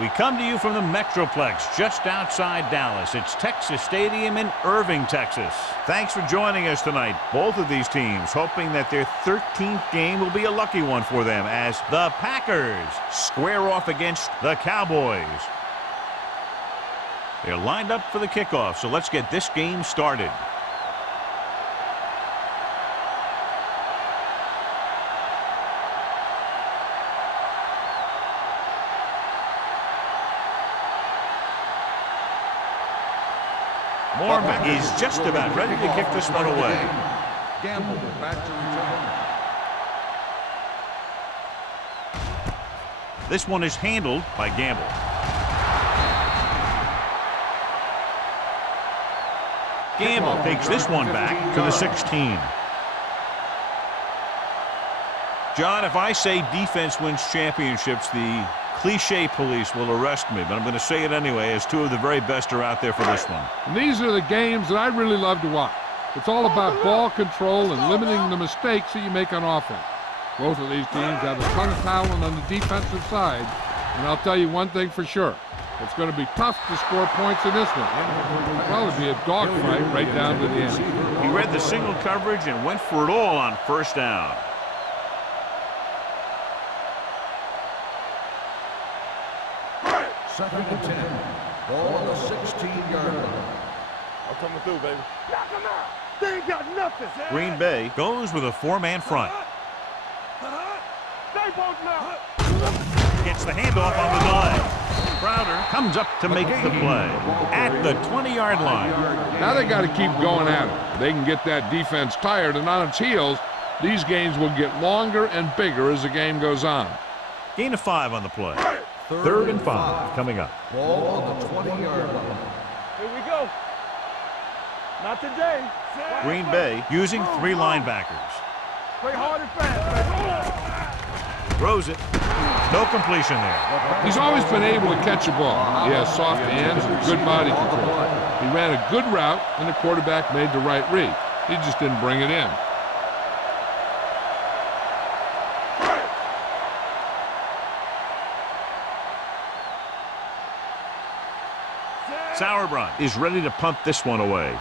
We come to you from the Metroplex just outside Dallas. It's Texas Stadium in Irving, Texas. Thanks for joining us tonight. Both of these teams hoping that their 13th game will be a lucky one for them as the Packers square off against the Cowboys. They're lined up for the kickoff, so let's get this game started. Mormon is just about ready to kick this one away. Gamble back to return. This one is handled by Gamble. Gamble takes this one back to the 16. John, if I say defense wins championships, the cliche police will arrest me, but I'm going to say it anyway, as two of the very best are out there for this one. And these are the games that I really love to watch. It's all about ball control and limiting the mistakes that you make on offense. Both of these teams have a ton of talent on the defensive side, and I'll tell you one thing for sure. It's going to be tough to score points in this one. It'll probably be a dogfight right down to the end. He read the single coverage and went for it all on first down. Second and 10. Ball on the 16-yard line. I'm coming through, baby. Knock him out. They ain't got nothing. Green Bay goes with a four-man front. They won't know. Gets the handoff on the delay. Crowder comes up to make the play at the 20-yard line. Now they got to keep going at it. They can get that defense tired and on its heels. These games will get longer and bigger as the game goes on. Gain of 5 on the play. Third and 5 coming up. Ball on the 20-yard line. Here we go. Not today. Green Bay using 3 linebackers. Play hard and fast, baby. Throws it. No completion there. He's always been able to catch a ball. He has soft hands and good body control. He ran a good route, and the quarterback made the right read. He just didn't bring it in. Sauerbrunn is ready to punt this one away.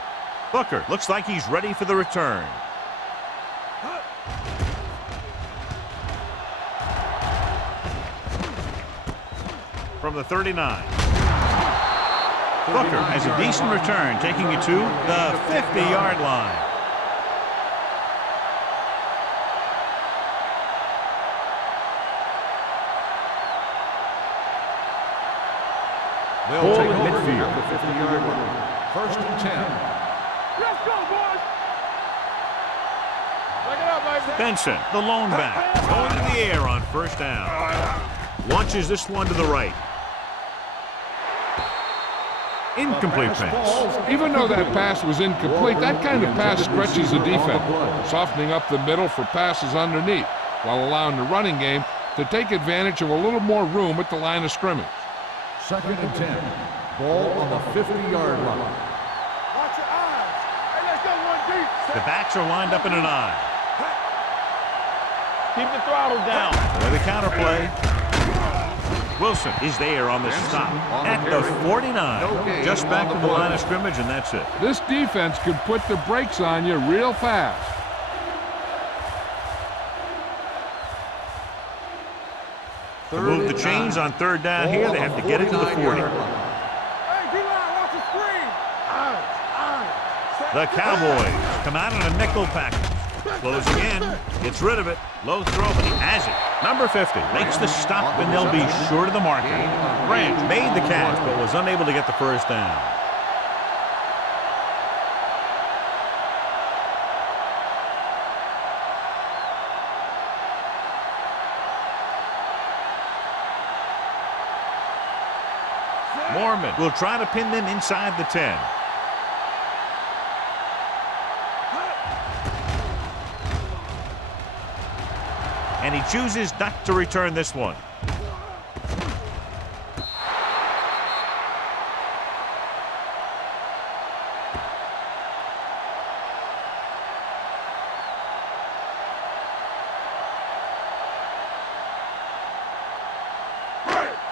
Booker looks like he's ready for the return. From the 39. Booker has a decent return, taking it to the 50-yard line. They'll take midfield. The 50-yard line. First and 10. Let's go, boys. Take it up, baby. Benson, the lone back, going to the air on first down. Launches this one to the right. Incomplete pass. Even though that pass was incomplete, that kind of pass stretches the defense, softening up the middle for passes underneath, while allowing the running game to take advantage of a little more room at the line of scrimmage. Second and 10. Ball on the 50-yard line. Watch your eyes. Hey, let's go one deep. The backs are lined up in an I. Keep the throttle down. With the counter play. Wilson is there on the stop at the 49. Just back to the line of scrimmage, and that's it. This defense could put the brakes on you real fast. To move the chains on third down here, they have to get it to the 40. Hey, D-line, watch the screen. The Cowboys come out on a nickel package. Closing in, gets rid of it. Low throw, but he has it. Number 50 makes the stop, and they'll be short of the marker. Branch made the catch, but was unable to get the first down. Mormon will try to pin them inside the 10. And he chooses not to return this one.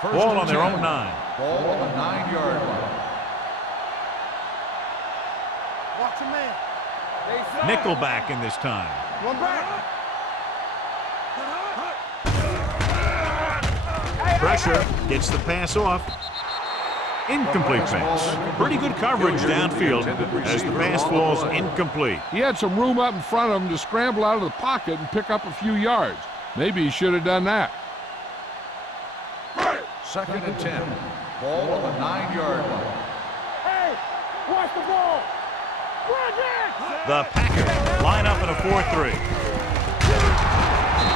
Ball on their own 9. Ball on the 9-yard line. Watch your man. Nickelback in this time. One back. Pressure, gets the pass off. Incomplete pass. Pretty good coverage downfield as the pass falls incomplete. He had some room up in front of him to scramble out of the pocket and pick up a few yards. Maybe he should have done that. 2nd and 10. Ball on the 9-yard line. Hey, watch the ball. The Packers line up in a 4-3.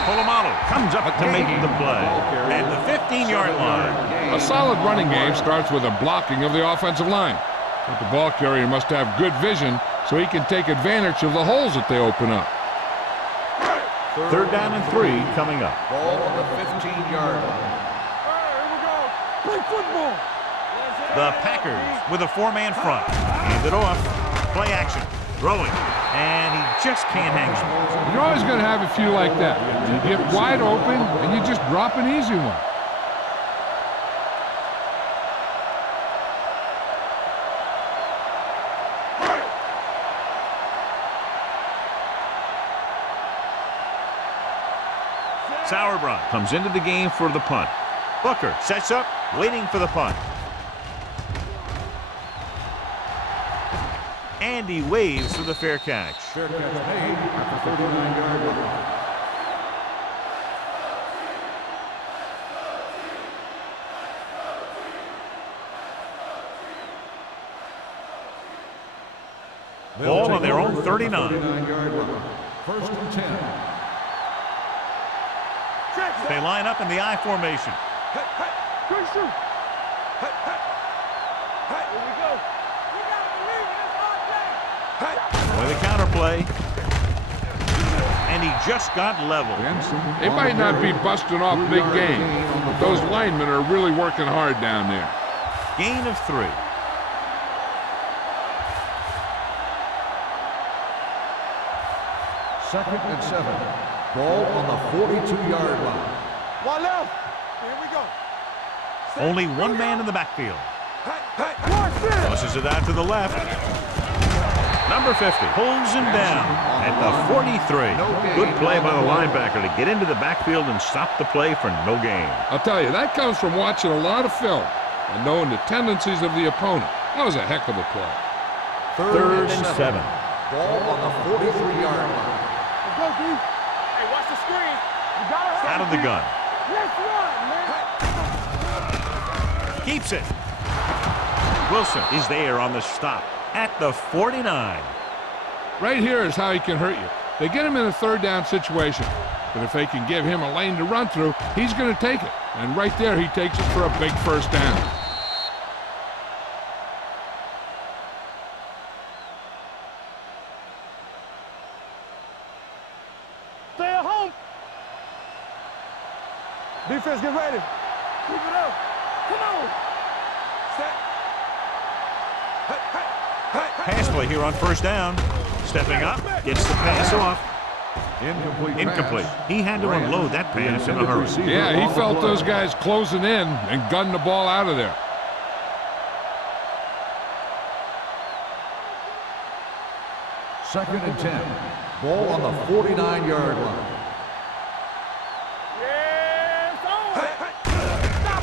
Polamalu comes up to make the play at the 15-yard line. A solid running game starts with a blocking of the offensive line. But the ball carrier must have good vision so he can take advantage of the holes that they open up. 3rd down and 3 coming up. Ball on the 15-yard line. Play football. The Packers with a 4-man front. Hand it off. Play action. Throwing. And he just can't hang on. You're always going to have a few like that. You get wide open and you just drop an easy one. Sauerbrunn comes into the game for the punt. Booker sets up, waiting for the punt. And he waves for the fair catch. Fair catch made at the 39-yard line. Ball on their own 39. 39-yard line. 1st and 10. They line up in the I formation. Good shoot. Here we go. We gotta believe in this all day. With a counterplay. And he just got leveled. They might not be busting off big game, but those linemen are really working hard down there. Gain of 3. Second and 7. Ball on the 42-yard line. One left. Here we go. Only one man in the backfield. Watch this. Tosses it out to the left. Number 50 pulls him down at the 43. Good play by the linebacker to get into the backfield and stop the play for no gain. I'll tell you, that comes from watching a lot of film and knowing the tendencies of the opponent. That was a heck of a play. 3rd and 7. Ball on the 43-yard line. Go, D. Hey, watch the screen. You gotta have Out of the it. gun. Let's run, man. Keeps it. Wilson is there on the stop at the 49. Right here is how he can hurt you. They get him in a 3rd down situation, but if they can give him a lane to run through, he's going to take it. And right there, he takes it for a big 1st down. Stay at home. Defense, get ready. Keep it up. Come on. Set. Pass play here on 1st down. Stepping up, gets the pass off. Incomplete. He had to unload that pass in a hurry. Yeah, he felt those guys closing in and gunned the ball out of there. Second and 10. Ball on the 49-yard line.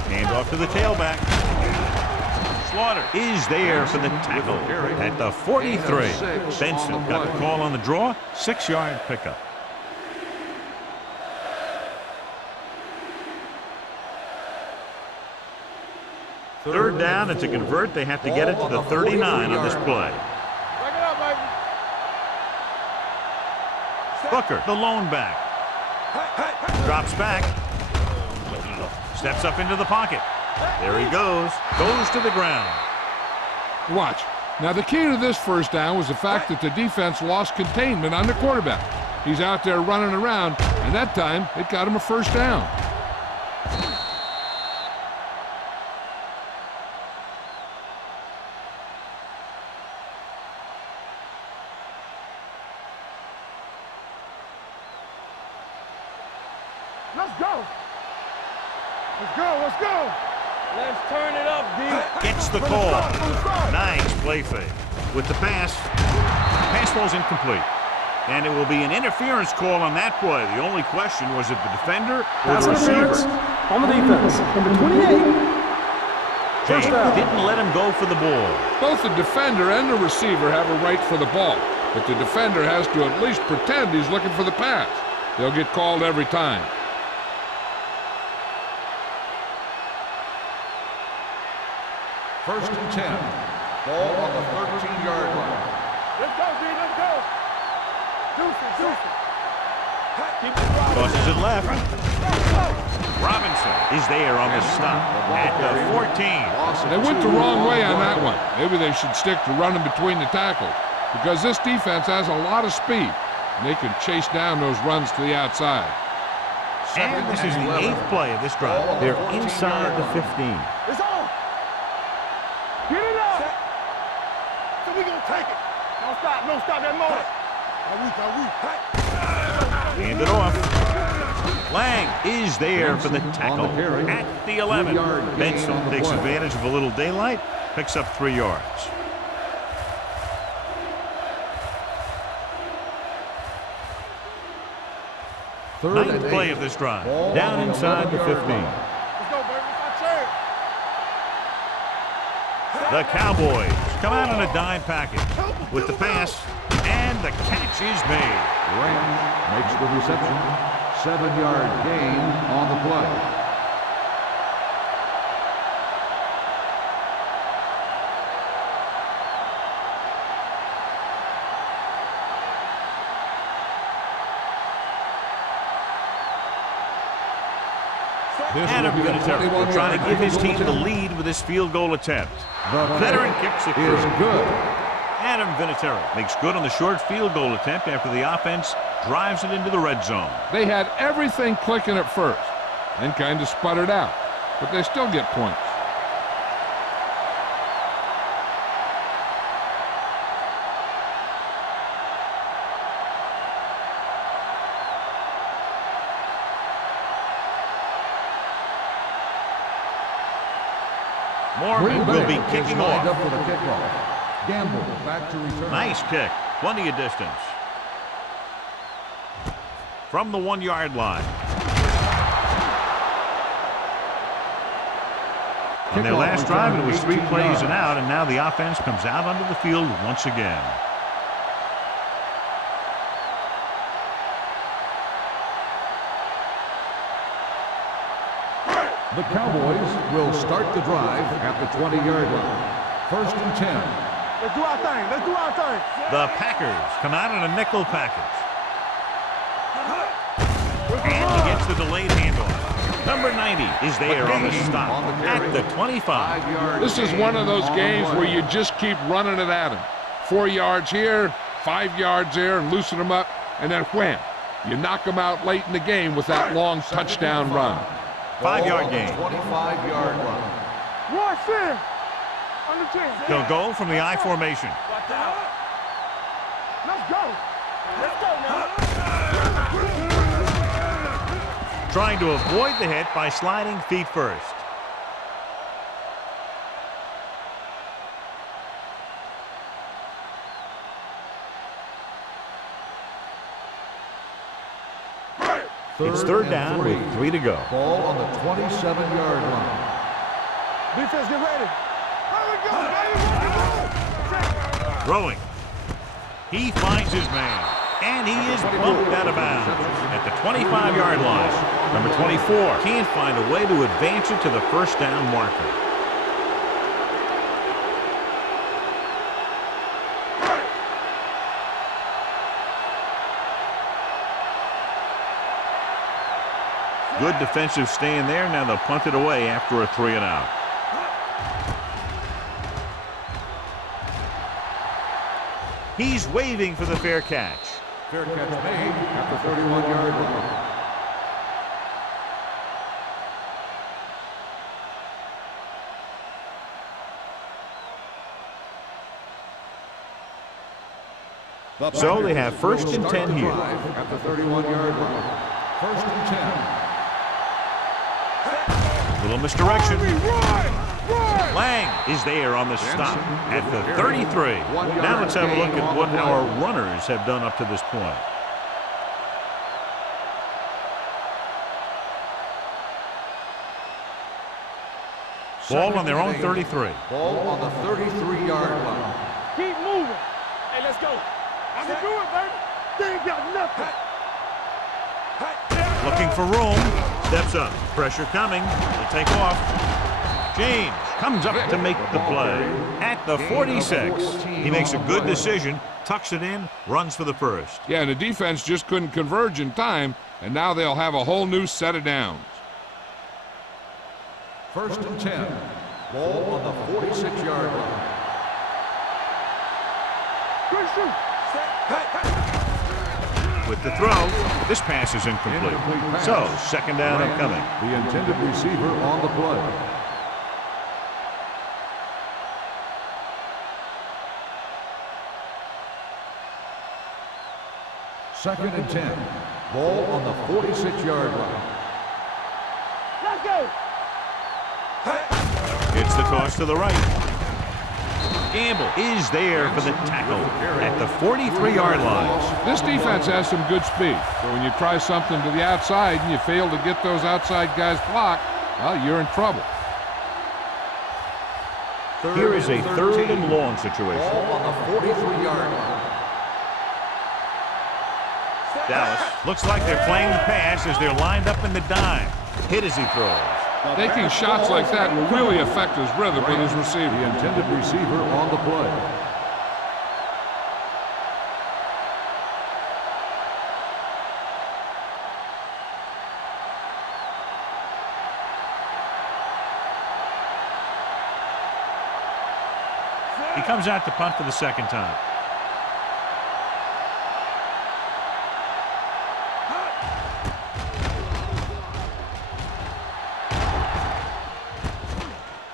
Hand off to the tailback. Slaughter is there for the tackle at the 43. Benson got the call on the draw. 6-yard pickup. Third down, and to convert, they have to get it to the 39 on this play. Back it up, baby. Booker, the lone back. Drops back. Steps up into the pocket. There he goes. Goes to the ground. Watch. Now, the key to this 1st down was the fact that the defense lost containment on the quarterback. He's out there running around, and that time, it got him a 1st down. Let's go. Let's go. Let's go. Let's turn it up, D. Gets the call. Nice play fake. With the pass ball's incomplete. And it will be an interference call on that play. The only question was it the defender or Pass the interference receiver? on the defense. Number 28. James First down. didn't let him go for the ball. Both the defender and the receiver have a right for the ball, but the defender has to at least pretend he's looking for the pass. They'll get called every time. First and 10. Ball on the 13-yard line. Let's go, D. Let's go. Juice it. Keep it Tosses it left. Robinson is there on the stop at the 14. They went the wrong way on that one. Maybe they should stick to running between the tackles because this defense has a lot of speed. And they can chase down those runs to the outside. And this is the 8th play of this drive. They're inside the 15. It's on. Get it up. So we gonna take it. Don't stop that motor. Hand it off. Lang is there for the tackle at the 11. Benson takes advantage of a little daylight, picks up 3 yards. Ninth play of this drive. Down inside the 15. Let's go, baby. It's our turn. The Cowboys come out on a dime package with the pass, and the catch is made. Range makes the reception. 7-yard gain on the play. Adam Vinatieri will try to give his team the lead with his field goal attempt. The Veteran kicks it is through. good. Adam Vinatieri makes good on the short field goal attempt after the offense drives it into the red zone. They had everything clicking at first and kind of sputtered out, but they still get points. Morgan will be kicking lined off. up for the kickoff. Gamble back to return. Nice kick. Plenty of distance. From the 1-yard line. On their last drive, it was 3 plays and out, and now the offense comes out onto the field once again. The Cowboys will start the drive at the 20-yard line. First and 10. Let's do our thing. The Packers come out in a nickel package. And he gets the delayed handoff. Number 90 is there on the stop at the 25. This is one of those games where you just keep running it at them. 4 yards here, 5 yards there, and loosen them up, and then wham. You knock them out late in the game with that long touchdown run. 5-yard gain. 25-yard line. Watch in. On the 10. He'll go from the I formation. Watch out. Let's go. Let's go now. Trying to avoid the hit by sliding feet first. It's third down with 3 to go. Ball on the 27-yard line. Defense, get ready. There we go, baby. Throwing. He finds his man. And he is bumped out of bounds at the 25-yard line. Number 24 can't find a way to advance it to the first down marker. Good defensive stand there. Now they'll punt it away after a 3 and out. He's waving for the fair catch. Fair catch made at the 31-yard line. So they have first and 10 here. At the 31-yard line. First and 10. The Little misdirection. Run! Lang is there on the stop at the 33. Now let's have a look at what our runners have done up to this point. Ball on their own 33. Ball on the 33-yard line. Keep moving. Hey, let's go. I can do it, baby. They ain't got nothing. Looking for room. Steps up. Pressure coming. They'll take off. James comes up to make the play at the 46. He makes a good decision, tucks it in, runs for the first. Yeah, and the defense just couldn't converge in time, and now they'll have a whole new set of downs. 1st and 10. Ball on the 46-yard line. Good shoot. With the throw, this pass is incomplete. So, 2nd down upcoming. The intended receiver on the play. Second and 10. Ball on the 46-yard line. Let's go. It's the toss to the right. Gamble is there for the tackle at the 43-yard line. This defense has some good speed, but when you try something to the outside and you fail to get those outside guys blocked, well, you're in trouble. Here is a 3rd and long situation. Ball on the 43-yard line. Dallas looks like they're playing the pass as they're lined up in the dime. Hit as he throws. Taking shots like that will really affect his rhythm with his receiver. The intended receiver on the play. He comes out to punt for the 2nd time.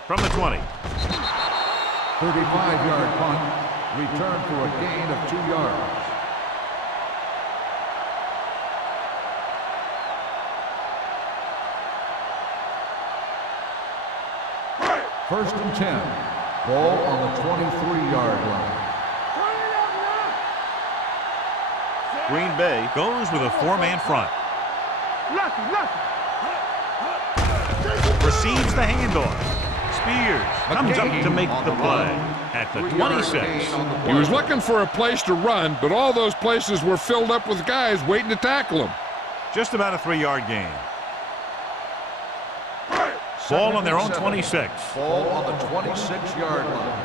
From the 20. 35-yard punt. Return for a gain of 2 yards. First and 10. Ball on the 23-yard line. Green Bay goes with a 4-man front. Receives the handoff. Spears comes up to make the play at the 26. He was looking for a place to run, but all those places were filled up with guys waiting to tackle him. Just about a 3-yard gain. Ball on their own 26. Ball on the 26-yard line.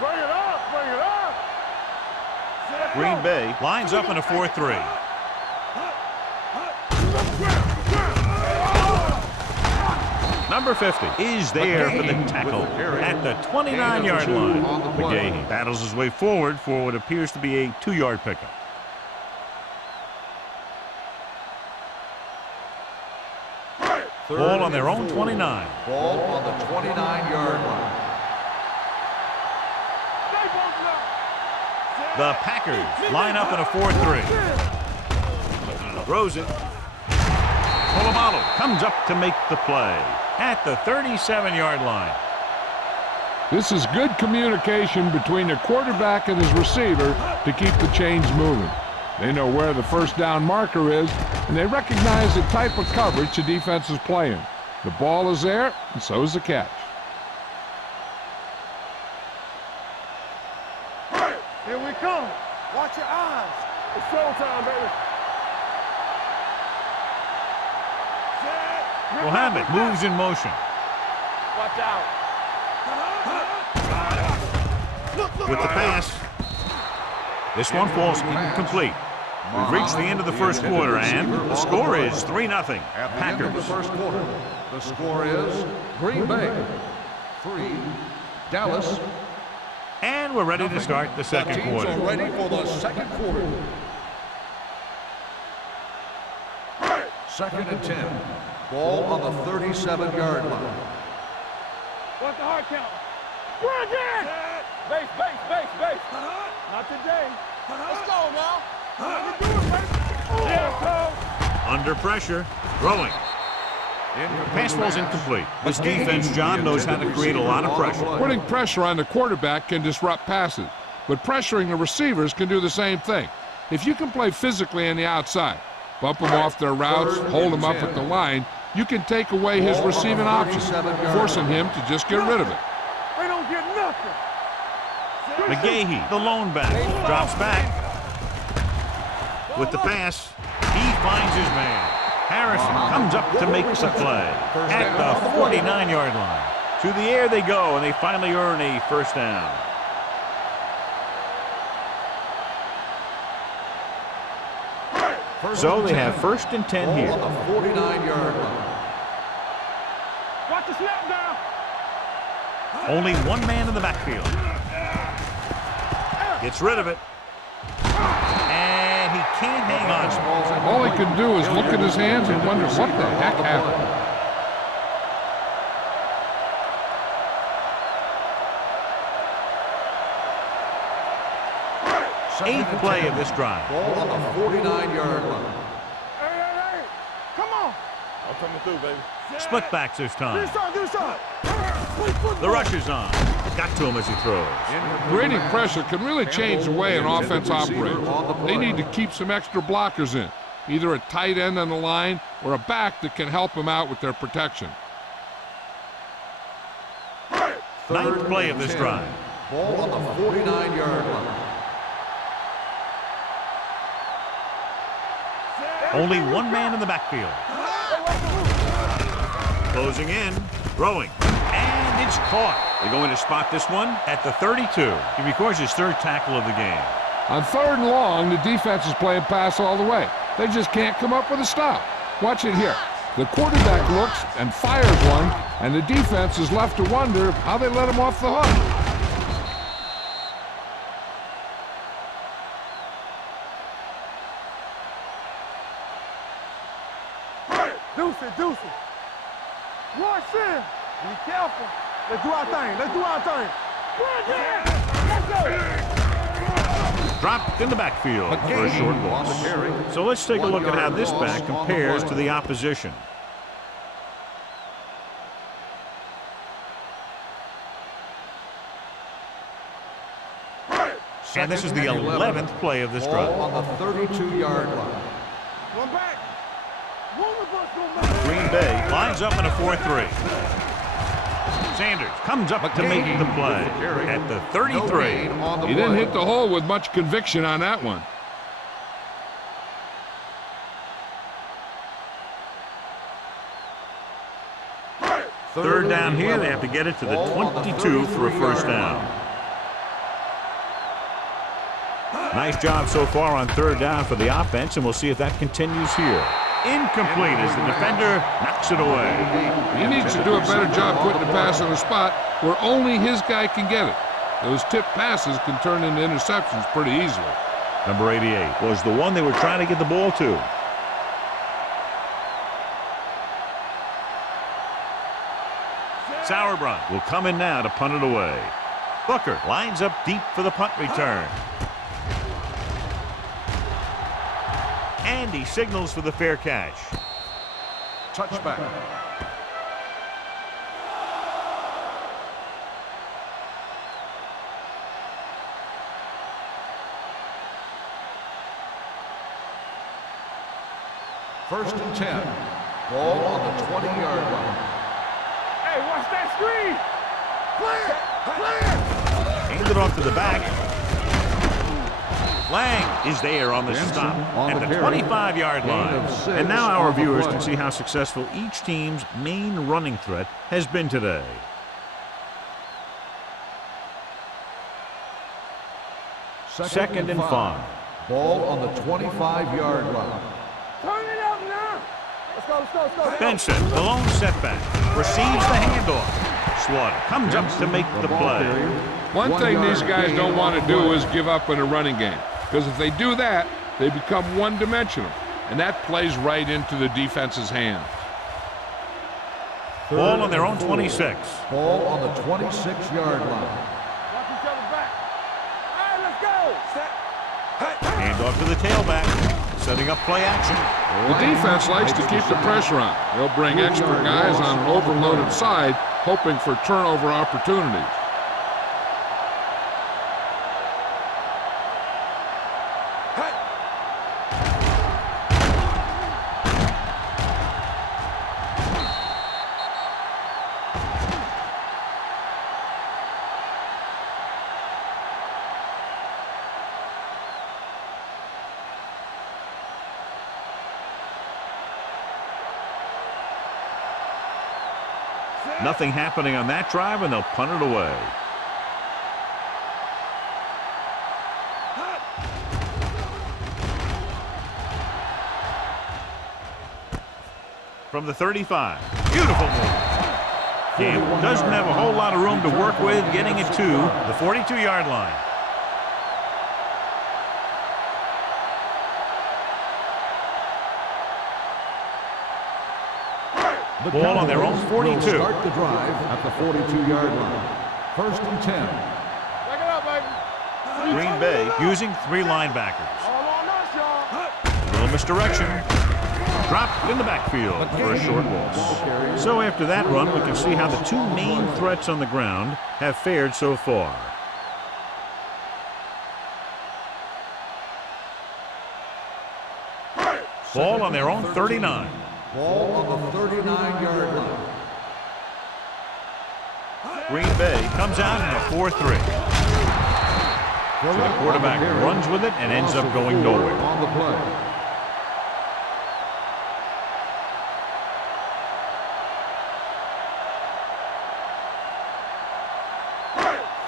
Bring it up, bring it up. Green Bay lines up in a 4-3. Number 50 is there for the tackle at the 29-yard line. McGahee battles his way forward for what appears to be a 2-yard pickup. Ball on their own 29. Ball on the 29-yard line. The Packers line up in a 4-3. Throws it. Polamalu comes up to make the play at the 37-yard line. This is good communication between the quarterback and his receiver to keep the chains moving. They know where the 1st down marker is, and they recognize the type of coverage the defense is playing. The ball is there, and so is the catch. Here we come. Watch your eyes. It's showtime, baby. Mohammed moves in motion. Watch out. With the pass. This one falls incomplete. We've reached the end of the 1st quarter, and the score is 3-0. At the end of the Packers. 1st quarter, the score is Green Bay 3, Dallas. And we're ready to start the 2nd Teams quarter. are ready for the 2nd quarter. 2nd and 10. Ball on the 37-yard line. What's the hard count? We're again. Base, base, base, base. Not today. Let's go now. I can do it, baby. Yeah, Under pressure, throwing. Pass ball's incomplete. This defense, John, knows how to create a lot of pressure. Putting pressure on the quarterback can disrupt passes, but pressuring the receivers can do the same thing. If you can play physically on the outside, bump them off their routes, hold them up at the line, you can take away his receiving option, forcing him to just get rid of it. They don't get nothing. McGahee, the lone back, drops back. With the pass, he finds his man. Harrison comes up to make the play at the 49-yard line. To the air they go, and they finally earn a first down. So they have 1st and 10 here. On the 49-yard line. Watch the snap down. Only one man in the backfield. Gets rid of it. And he can't hang on. All he can do is look at his hands and wonder what the heck happened. 8th play of this drive. Ball on the 49-yard line. Hey. Come on. I'm coming through, baby. Split backs this time. Do something. The rush is on. Got to him as he throws. Creating pressure can really change the way an offense operates. They need to keep some extra blockers in, either a tight end on the line or a back that can help them out with their protection. 9th play of this drive. Ball on the 49-yard line. Only one man in the backfield. Closing in, throwing, and it's caught. They're going to spot this one at the 32. He records his 3rd tackle of the game. On 3rd and long, the defense is playing pass all the way. They just can't come up with a stop. Watch it here. The quarterback looks and fires one, and the defense is left to wonder how they let him off the hook. Deuce it. Rush in. Be careful. Let's do our thing. Let's go. Dropped in the backfield for a short loss. So let's take a look at how this back compares to the opposition. And this is the 11th play of this drive. On the 32-yard line. One back. Green Bay lines up in a 4-3. Sanders comes up to make the play at the 33. He didn't hit the hole with much conviction on that one. Third down here. They have to get it to the 22 for a first down. Nice job so far on 3rd down for the offense, and we'll see if that continues here. Incomplete as the defender knocks it away. He needs to do a better job putting the pass on a spot where only his guy can get it. Those tip passes can turn into interceptions pretty easily. Number 88 was the one they were trying to get the ball to. Sauerbrunn will come in now to punt it away. Booker lines up deep for the punt return. And he signals for the fair catch. Touchback. First and 10. Ball on the 20-yard line. Hey, watch that screen. Clear. Hand it off to the back. Lang is there on the stop at the 25-yard line. And now our viewers can see how successful each team's main running threat has been today. Second and 5. Ball on the 25-yard line. Turn it up now. Let's go. Benson, the lone setback, receives the handoff. Slaughter comes up to make the play. One thing these guys don't want to do is give up in a running game. Because if they do that, they become one-dimensional, and that plays right into the defense's hands. Ball on their own 26. Ball on the 26-yard line. Watch each other back. All right, let's go. Set. Hand off to the tailback. Setting up play action. The defense likes to keep the pressure on. They'll bring extra guys on an overloaded side, hoping for turnover opportunities. Nothing happening on that drive, and they'll punt it away. From the 35. Beautiful move. Campbell doesn't have a whole lot of room to work with, getting it to the 42-yard line. The Ball on their own Cowboys 42. will start the drive at the 42-yard line. 1st and 10. Back it up, baby. Green Bay using 3 linebackers. All on us, y'all. Little misdirection. Dropped in the backfield for a short loss. So after that run, we can see how the 2 main threats on the ground have fared so far. Ball on their own 39. Ball on the 39-yard line. Green Bay comes out in a 4-3. So the quarterback runs with it and ends up going nowhere. On the play.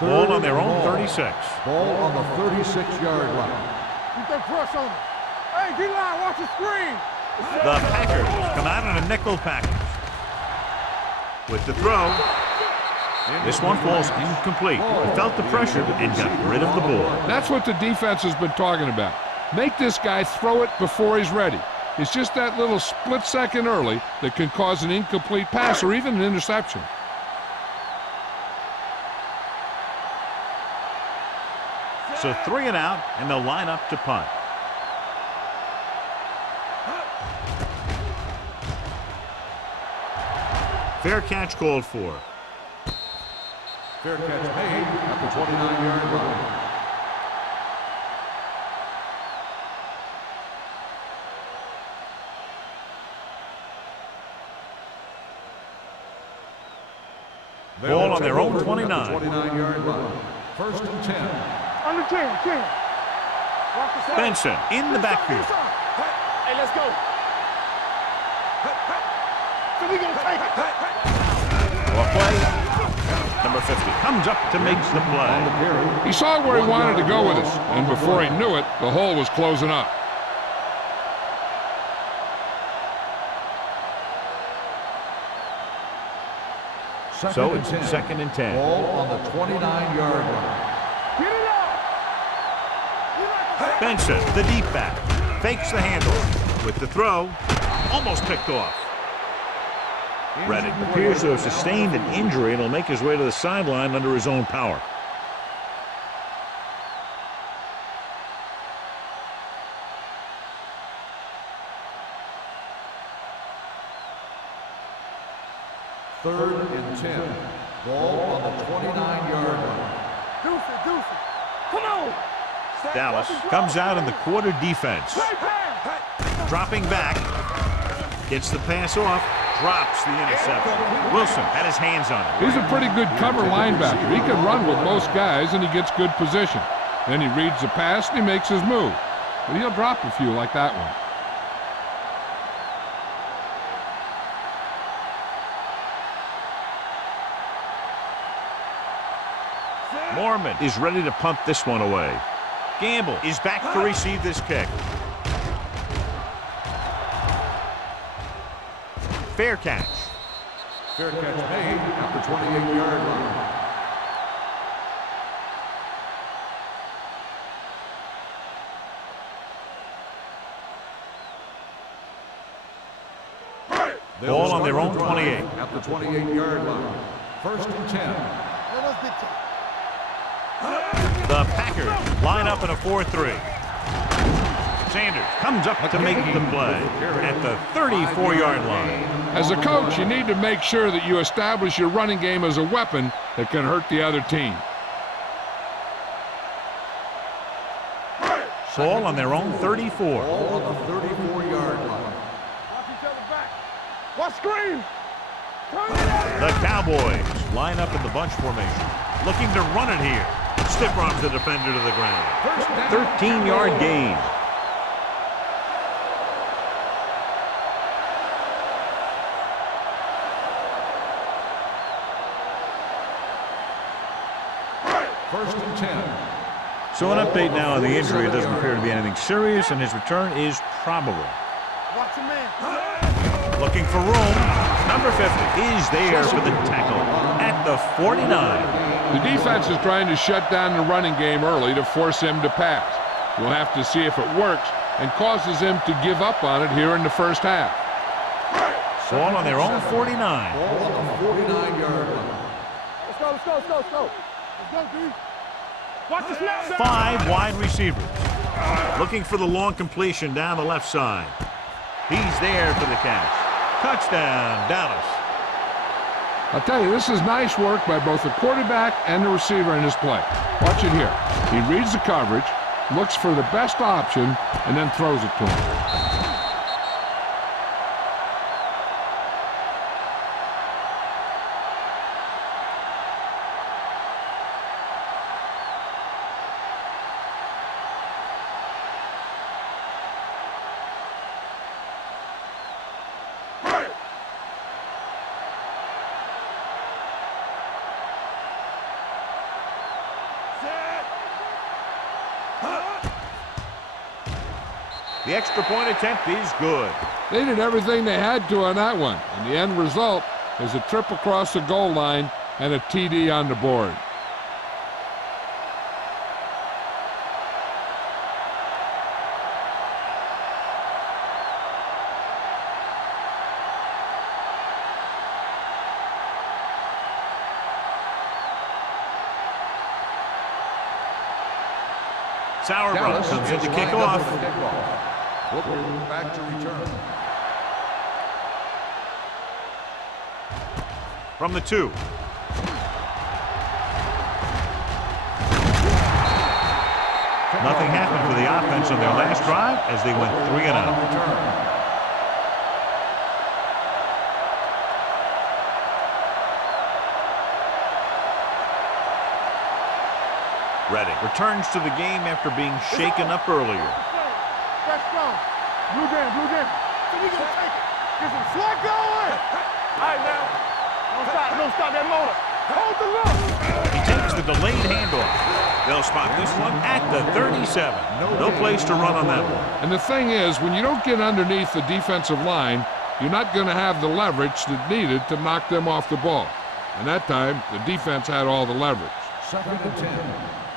Ball on their own 36. Ball on the 36-yard line. Keep that press on him. Hey, D-line, watch the screen. The Packers come out in a nickel package. With the throw. This one falls incomplete. He felt the pressure and got rid of the ball. That's what the defense has been talking about. Make this guy throw it before he's ready. It's just that little split second early that can cause an incomplete pass or even an interception. So 3 and out, and they'll line up to punt. Fair catch called for. Fair catch made at the 29-yard line. Ball on their own 29. 29-yard line. 1st and 10. Under 10. Walk the side. Benson in the backfield. Hey, let's go. So we gonna take it. Off play. Number 50 comes up to make the play. He saw where he wanted to go with it, and before he knew it, the hole was closing up. So it's 2nd and 10. Ball on the 29-yard line. Get it out. Benson, the deep back, fakes the handoff with the throw, almost picked off. Reddick appears to have sustained an injury and will make his way to the sideline under his own power. Third and 10. Ball on the 29-yard line. Deuce it. Come on. Dallas comes out in the quarter defense. Dropping back, gets the pass off, drops the interception. Wilson had his hands on it. He's a pretty good cover linebacker. He can run with most guys, and he gets good position. Then he reads the pass, and he makes his move. But he'll drop a few like that one. Mormon is ready to punt this one away. Gamble is back to receive this kick. Fair catch. Fair catch made at the 28-yard line. Ball on their own 28. At the 28-yard line. 1st and 10. Let us get to it. The Packers line up in a 4-3. Sanders comes up to make the play at the 34-yard line. As a coach, you need to make sure that you establish your running game as a weapon that can hurt the other team. Ball on their own 34. Ball on the 34-yard line. Watch each other back. Watch screen. The Cowboys line up in the bunch formation, looking to run it here. Stiff arms the defender to the ground. 13-yard gain. First and 10. So an update now on the injury. It doesn't appear to be anything serious, and his return is probable. Watch your man. Looking for room. Number 50 is there for the tackle at the 49. The defense is trying to shut down the running game early to force him to pass. We'll have to see if it works and causes him to give up on it here in the first half. Ball on their own 49. Ball on the 49-yard line. Let's go, let's go, let's go, let's go. Let's go, D. Watch the snap. 5 wide receivers. Looking for the long completion down the left side. He's there for the catch. Touchdown, Dallas. I'll tell you, this is nice work by both the quarterback and the receiver in his play. Watch it here. He reads the coverage, looks for the best option, and then throws it to him. The extra point attempt is good. They did everything they had to on that one, and the end result is a trip across the goal line and a TD on the board. Sauerbrunn comes in to kick off. Back to return. From the 2. Nothing happened for the offense on their last drive as they went 3 and out. Redding returns to the game after being shaken up earlier. That's strong. Blue jam, blue jam. So we gonna take it. Get some slack going. All right, now. Don't stop that motor. Hold the look. He takes the delayed handoff. They'll spot this one at the 37. No place to run on that one. And the thing is, when you don't get underneath the defensive line, you're not going to have the leverage that's needed to knock them off the ball. And that time, the defense had all the leverage. Second and 10.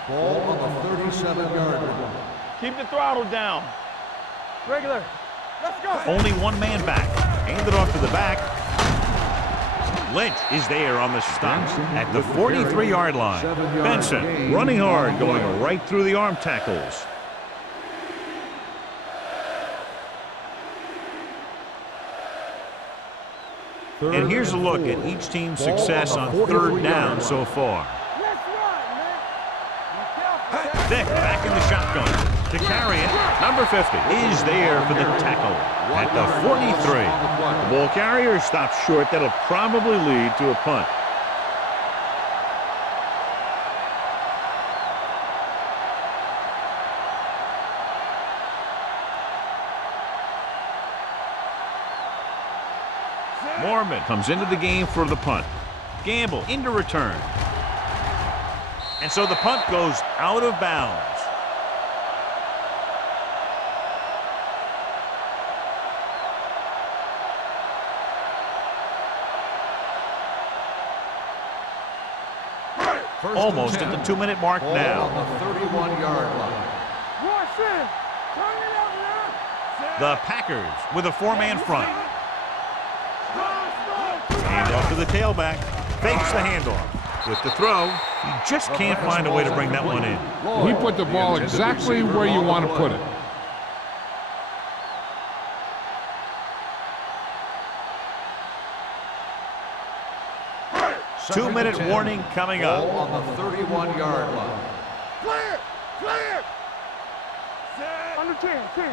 Ball on the 37-yard line. Keep the throttle down. Regular. Let's go. Only one man back. Hand it off to the back. Lynch is there on the stop at the 43-yard line. Benson running hard, going right through the arm tackles. And here's a look at each team's success on third down so far. Vick back in the shotgun. To carry it, number 50 is there for the tackle at the 43. The ball carrier stops short. That'll probably lead to a punt. Mormon comes into the game for the punt. Gamble into return. And so the punt goes out of bounds. Almost at the 2-minute mark now. On the 31-yard line. The Packers with a 4-man front. Handoff to the tailback. Fakes the handoff. With the throw, he just can't find a way to bring that one in. He put the ball exactly where you want to put it. 2-minute warning coming up. Ball on the 31-yard line. Clear! Clear! Under 10, 10.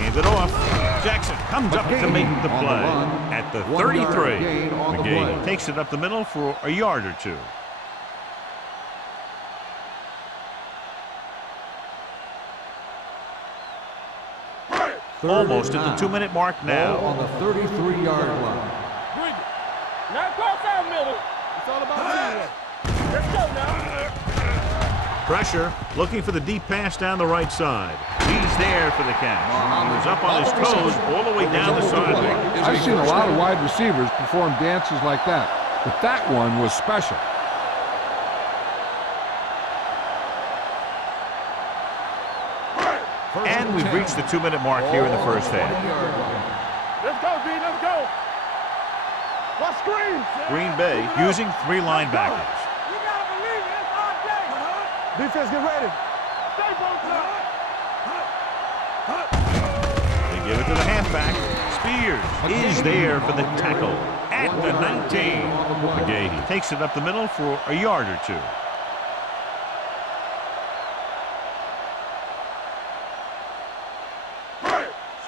Hands it off. Jackson comes up to make the on the play. run. At the 1 yard 33, gain on the McGahee play. takes it up the middle for a yard or two. Almost at the 2-minute mark Ball now. on the 33-yard line. Bring it. Now cross out middle. It's all about teamwork. Let's go now. Pressure, looking for the deep pass down the right side. He's there for the catch. He's up on his toes all the way down the sideline. I've seen a lot of wide receivers perform dances like that, but that one was special. And we've reached the 2-minute mark here in the first half. Let's go, D. Let's go. What screen? Green Bay using 3 linebackers. You gotta believe it. It's our day. Defense, get ready. Stay both up. They give it to the halfback. Spears is there for the tackle at the 19. McGahee takes it up the middle for a yard or two.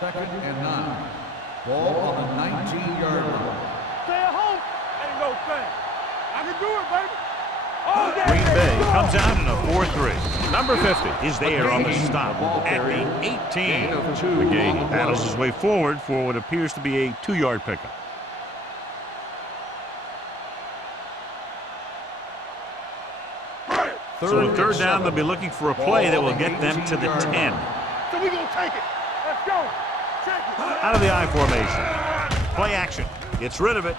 Second and 9. Ball on the 19-yard line. Stay at home. Ain't no thing. I can do it, baby. Oh, yeah, Green Bay yeah. comes out in a 4-3. Number 50 is there on the stop at the 18. McGahee battles his way forward for what appears to be a 2-yard pickup. So a third down, they'll be looking for a play that will get them to the 10. So we gonna take it. Let's go. Take it. Out of the I formation. Play action. Gets rid of it.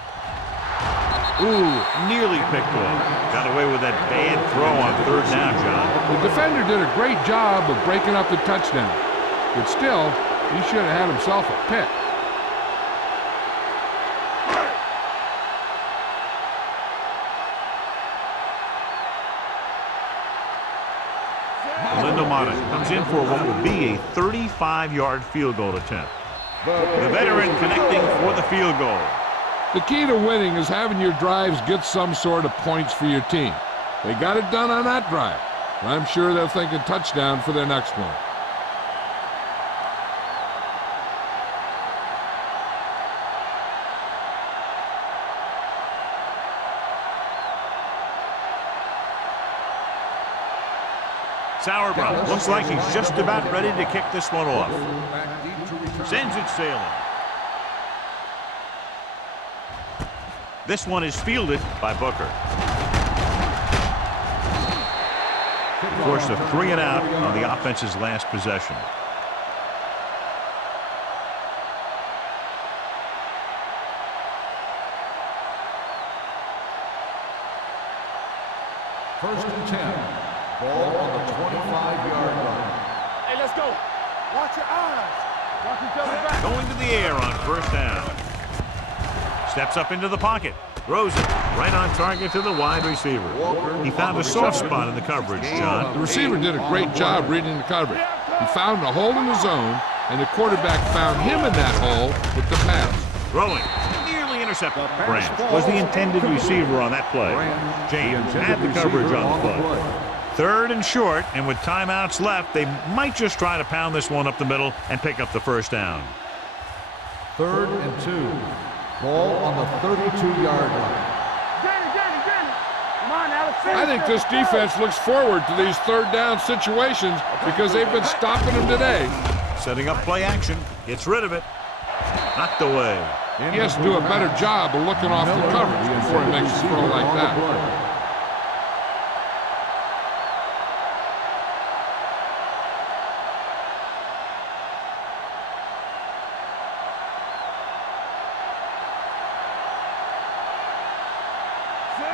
Ooh, nearly picked off. Got away with that bad throw on third down, John. The defender did a great job of breaking up the touchdown, but still, he should have had himself a pick. Lindomata comes in for what will be a 35-yard field goal attempt. The veteran connecting for the field goal. The key to winning is having your drives get some sort of points for your team. They got it done on that drive. I'm sure they'll think a touchdown for their next one. Sauerbrunn looks like he's just about ready to kick this one off. Sends it sailing. This one is fielded by Booker. Forced a 3 and out on the offense's last possession. First and 10. Ball on the 25-yard line. Hey, let's go. Watch your eyes. Watch each other back. Going to the air on first down. Steps up into the pocket. Throws it right on target to the wide receiver. He found a soft spot in the coverage, John. The receiver did a great job reading the coverage. He found a hole in the zone, and the quarterback found him in that hole with the pass. Throwing. Nearly intercepted. Branch was the intended receiver on that play. James had the coverage on the play. Third and short, and with timeouts left, they might just try to pound this one up the middle and pick up the first down. Third and 2. Ball on the 32-yard line. Come on now, let's I think this defense looks forward to these third down situations because they've been stopping them today. Setting up play action. Gets rid of it. Knocked away. He has to do a better job of looking off the coverage before he makes a throw like that.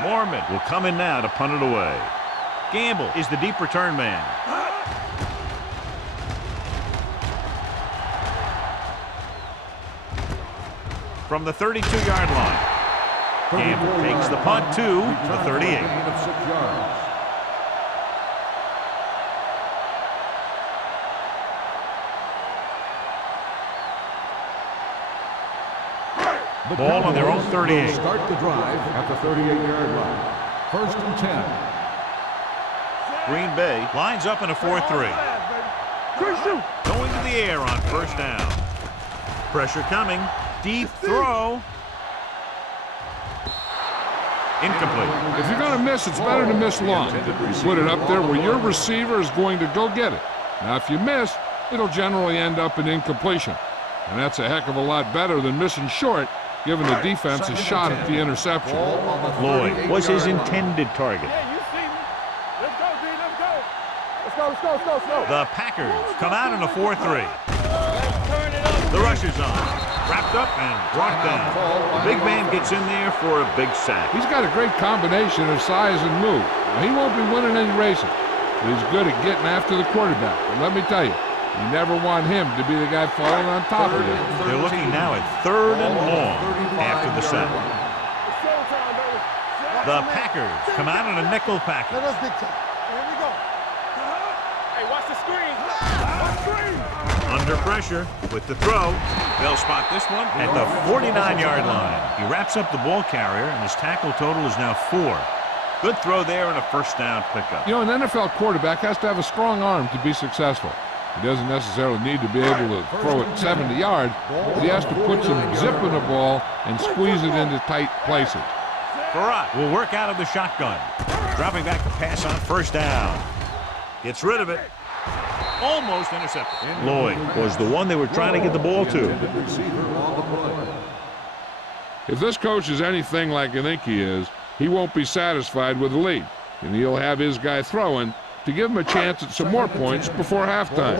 Mormon will come in now to punt it away. Gamble is the deep return man. From the 32-yard line, Gamble takes the punt to the 38. Gain of 6 yards. The Ball on their own Cowboys 38. will start the drive at the 38-yard line. First and 10. Green Bay lines up in a 4-3. Going to the air on first down. Pressure coming. Deep throw. Incomplete. If you're going to miss, it's better to miss long. You put it up there where your receiver is going to go get it. Now, if you miss, it'll generally end up in incompletion. And that's a heck of a lot better than missing short, giving the defense a shot at the interception. Lloyd was his intended target. Yeah, you see me. Let's go, D. Let's go. Let's go. The Packers come out in a 4-3. The rush is on. Wrapped up and brought down. The big man gets in there for a big sack. He's got a great combination of size and move. Now, he won't be winning any races, but he's good at getting after the quarterback. And let me tell you, you never want him to be the guy falling on top of you. They're looking now at 3rd and long after the sack. The Packers come out in a nickel package. Let us dictate. Here we go. Hey, watch the screen. Watch the screen. Under pressure with the throw. They'll spot this one at the 49-yard line. He wraps up the ball carrier, and his tackle total is now 4. Good throw there and a first down pickup. You know, an NFL quarterback has to have a strong arm to be successful. He doesn't necessarily need to be able to throw it 70 yards, but he has to put some zip in the ball and squeeze it into tight places. Farad will work out of the shotgun. Dropping back to pass on first down. Gets rid of it. Almost intercepted. Lloyd was the one they were trying to get the ball to. If this coach is anything like I think he is, he won't be satisfied with the lead, and he'll have his guy throwing to give him a chance at some more points before halftime.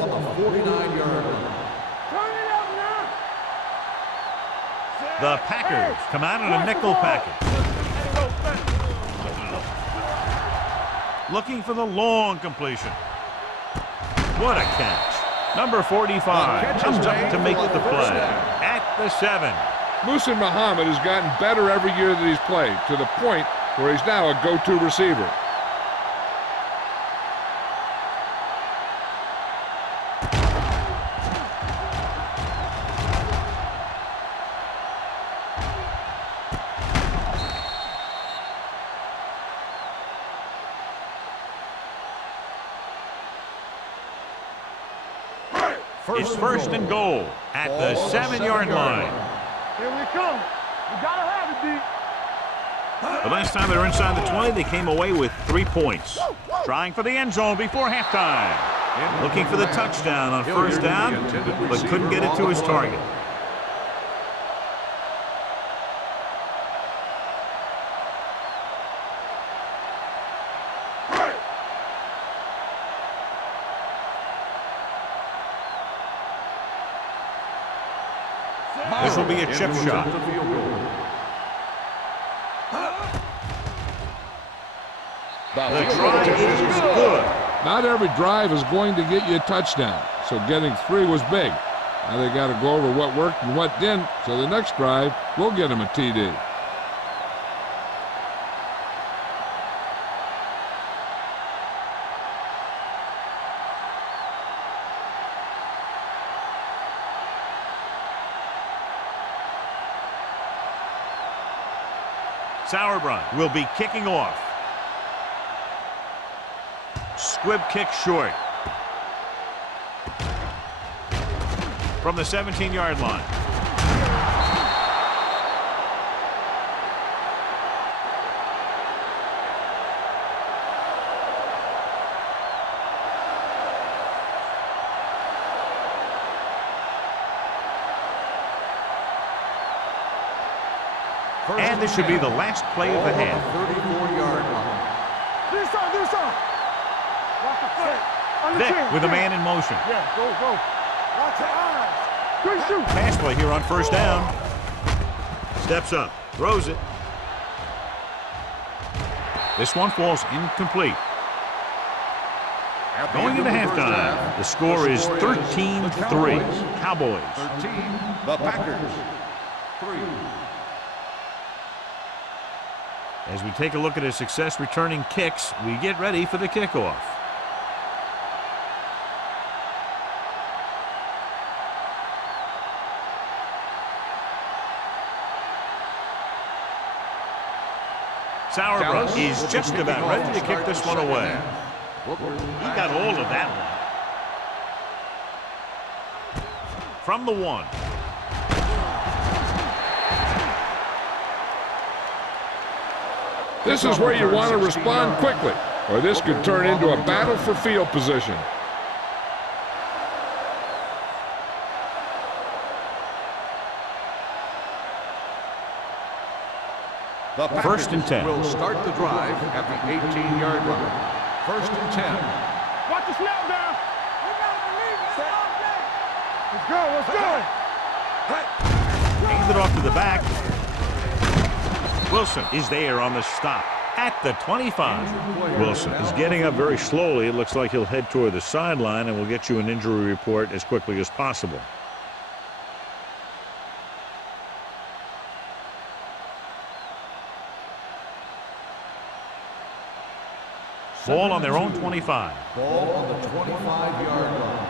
The Packers come out in a nickel package. Looking for the long completion. What a catch. Number 45 comes up to make the play at the 7. Musa Muhammad has gotten better every year that he's played, to the point where he's now a go-to receiver. It's first and goal at the 7-yard line. Here we come. We gotta have it, D. The last time they were inside the 20, they came away with 3 points. Trying for the end zone before halftime. Looking for the touchdown on first down, but couldn't get it to his target. This will be a chip shot. The try is good. Not every drive is going to get you a touchdown, so getting 3 was big. Now they got to go over what worked and what didn't, so the next drive will get them a TD. Sauerbrunn will be kicking off. Squib kick short. From the 17-yard line. And this should be the last play of the half. 34-yard line. Do this. Watch the foot. On the Vick chin. with a man in motion. Yeah, go. Watch your eyes. Good shoot. Pass play here on first down. Steps up, throws it. This one falls incomplete. Going into halftime, the score is 13-3. Cowboys. 13, the Packers. 3. As we take a look at his success returning kicks, we get ready for the kickoff. Sauerbrunn Dallas. is just about ready to kick this one away. He got all of that one. From the 1. This is where you want to respond quickly, or this could turn into a battle for field position. The First and 10. will start the drive at the 18-yard line. First and 10. Watch the snap down. We gotta believe it. Let's go, let's go. Hands it off to the back. Wilson is there on the stop at the 25. Wilson is getting up very slowly. It looks like he'll head toward the sideline, and we'll get you an injury report as quickly as possible. Ball on their own 25. Ball on the 25-yard line.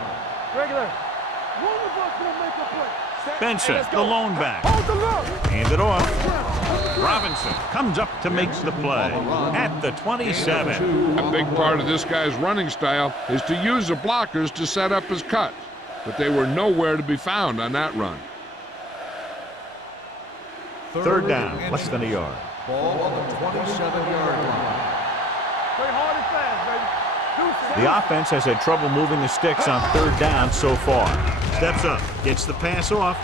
Regular. One of us will make a play. Benson, the lone back. Hold the look. Hand it off. Robinson comes up to make the play at the 27. A big part of this guy's running style is to use the blockers to set up his cuts, but they were nowhere to be found on that run. Third down, less than a yard. Ball on the 27-yard line. Play hard and fast, baby. The offense has had trouble moving the sticks on third down so far. Steps up, gets the pass off.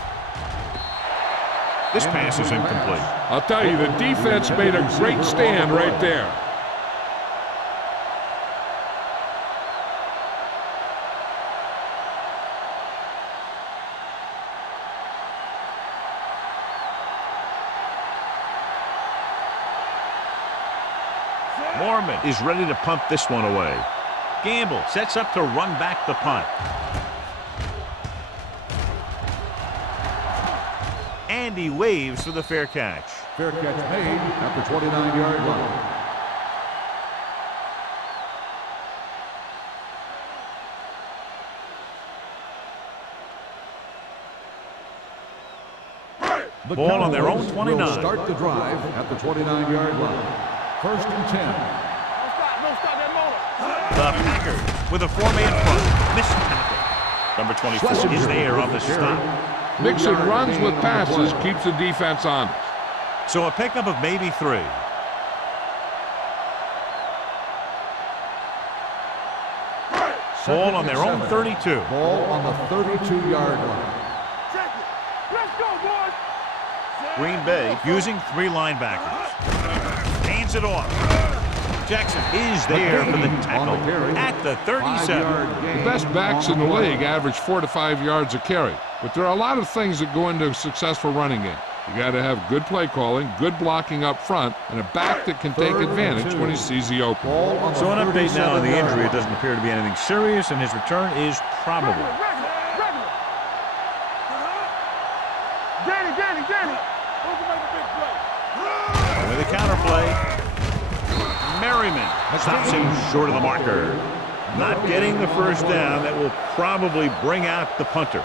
This pass is incomplete. I'll tell you, the defense made a great stand right there. Mormon is ready to punt this one away. Gamble sets up to run back the punt. And he waves for the fair catch. Fair catch made at the 29-yard line. The Ball on their own Cowboys 29. will start the drive at the 29-yard line. First and 10. Don't stop that motor. The Packers with a four-man front. Missed tackle. Number 24 is there on the stop. Mixing runs with passes keeps the defense honest. So a pickup of maybe 3. Ball on their own 32. Ball on the 32-yard line. Check it. Let's go, boys. Green Bay using 3 linebackers. Hands it off. Jackson is there for the tackle at the 37. The best backs in the league average 4 to 5 yards a carry, but there are a lot of things that go into a successful running game. You got to have good play calling, good blocking up front, and a back that can take advantage when he sees the open. So an update now on the injury. It doesn't appear to be anything serious, and his return is probable. Regular. Danny. Who's gonna make a big play? With a counter play. Merriman stops him short of the marker. Not getting the first down. That will probably bring out the punter.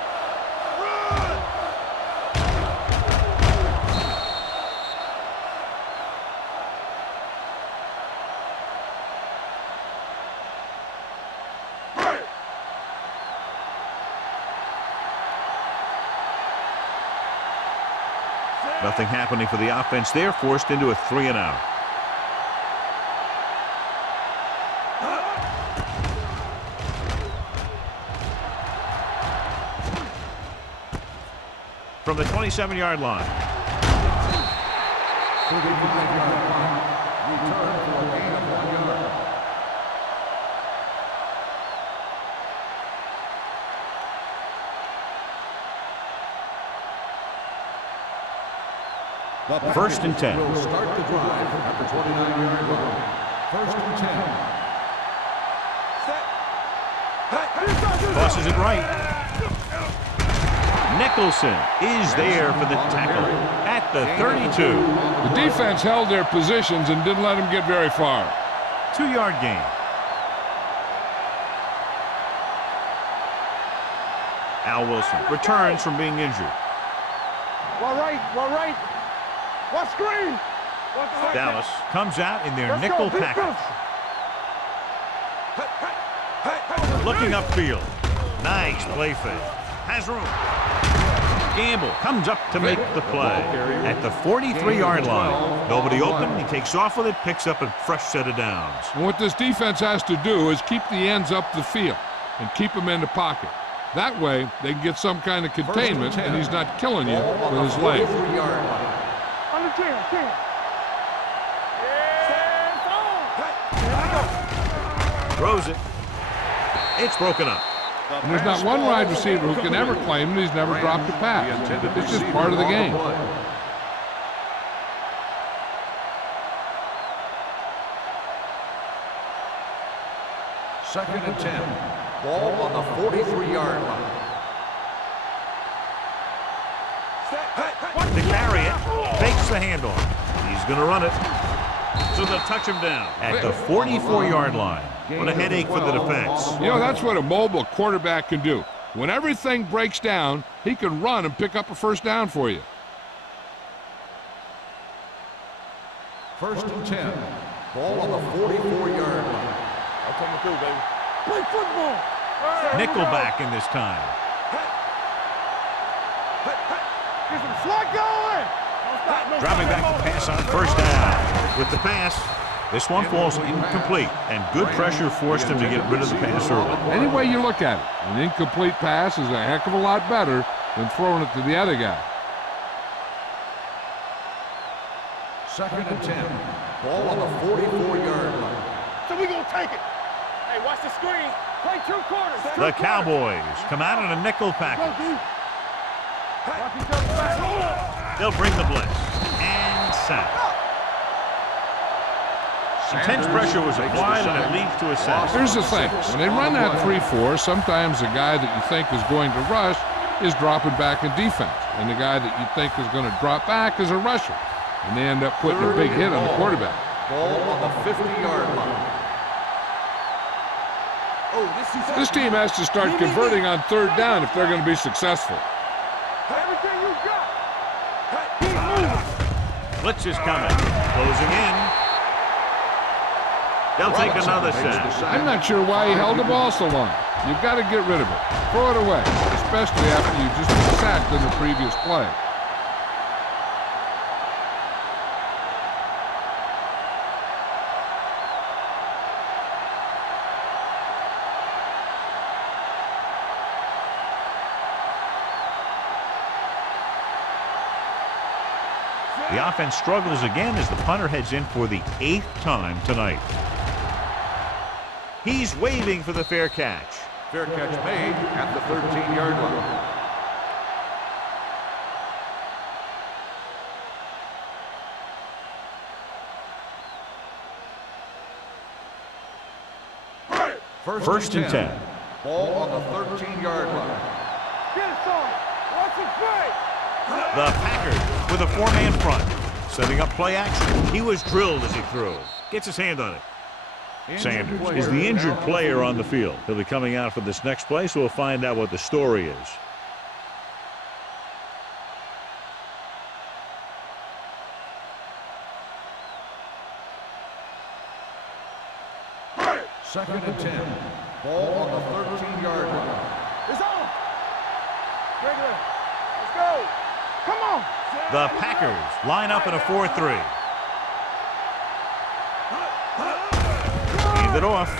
Nothing happening for the offense there, forced into a 3-and-out. From the 27-yard line. 35-yard line. Return for a gain of 1 yard. First and 10. Will start the drive at the 29-yard line. First and 10. Tosses it right. Nicholson is there for the tackle at the 32. The defense held their positions and didn't let them get very far. 2-yard gain. Al Wilson returns from being injured. Well, right. What screen? Dallas comes out in their Let's nickel go, package. Looking upfield. Nice play fake. Has room. Gamble comes up to make the play at the 43-yard line. Nobody open. He takes off with it, picks up a fresh set of downs. And what this defense has to do is keep the ends up the field and keep them in the pocket. That way, they can get some kind of containment, and he's not killing you with his leg. On the 10. Throws it. It's broken up. And there's not one wide receiver who can ever claim that he's never dropped a pass. It's just part of the game. Second and 10. Ball on the 43-yard line. To carry it, fakes the handoff. He's going to run it. So they'll touch him down at the 44-yard line. What a headache for the defense. You know, that's what a mobile quarterback can do. When everything breaks down, he can run and pick up a first down for you. First and 10. Ball on the 44-yard line. I'm coming through, baby. Play football. Nickelback in this time. Get some slot going. Dropping back to pass on first down. With the pass, this one falls incomplete, and good pressure forced him to get rid of the pass early. Any way you look at it, an incomplete pass is a heck of a lot better than throwing it to the other guy. Second and 10. Ball on the 44-yard line. So we gonna take it. Hey, watch the screen. Play 2 quarters. The Cowboys come out in a nickel package. Watch each other back. They'll bring the blitz. And sack. Intense pressure was applied, and it leads to a sack. Here's the thing. When they run that 3-4, sometimes the guy that you think is going to rush is dropping back in defense. And the guy that you think is going to drop back is a rusher. And they end up putting a big hit on the quarterback. Ball on the 50-yard line. This team has to start converting on third down if they're going to be successful. Everything you got. Keep moving. Blitz is coming. Closing in. They'll take another set. I'm not sure why he held the ball so long. You've got to get rid of it. Throw it away, especially after you just been sacked in the previous play. The offense struggles again as the punter heads in for the 8th time tonight. He's waving for the fair catch. Fair catch made at the 13-yard line. First and 10. Ball on the 13-yard line. Get it, son. Watch it play. The Packers with a 4-man front. Setting up play action. He was drilled as he threw. Gets his hand on it. Sanders is the injured player on the field. He'll be coming out for this next play, so we'll find out what the story is. Second and 10. Ball on the 13-yard line. It's on. Regular. Let's go. Come on. The Packers line up in a 4-3. Hand it off.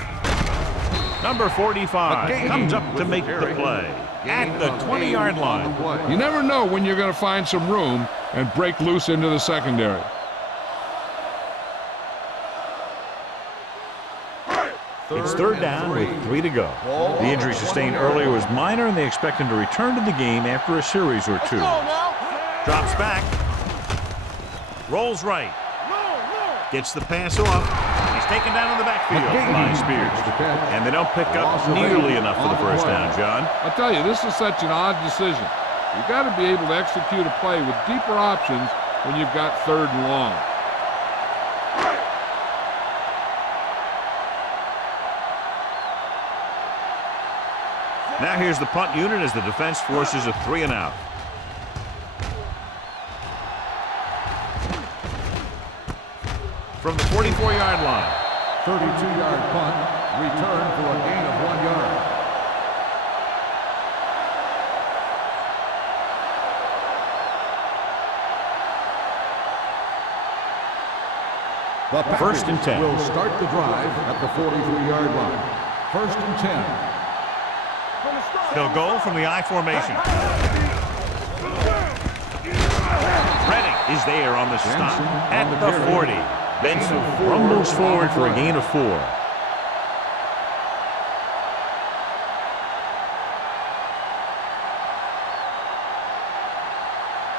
Number 45 comes up to make the play at the 20-yard line. You never know when you're going to find some room and break loose into the secondary. It's third down with 3 to go. The injury sustained earlier was minor, and they expect him to return to the game after a series or 2. Drops back. Rolls right. Gets the pass off. He's taken down in the backfield by Spears. And they don't pick up nearly enough for the first down, John. I'll tell you, this is such an odd decision. You've got to be able to execute a play with deeper options when you've got third and long. Now here's the punt unit as the defense forces a 3-and-out. from the 44-yard line. 32-yard punt, return for a gain of 1 yard. The First and 10. will start the drive at the 43-yard line. First and 10. They'll go from the I formation. Redding is there on the stop at the 40. Benson rumbles forward for a gain of 4.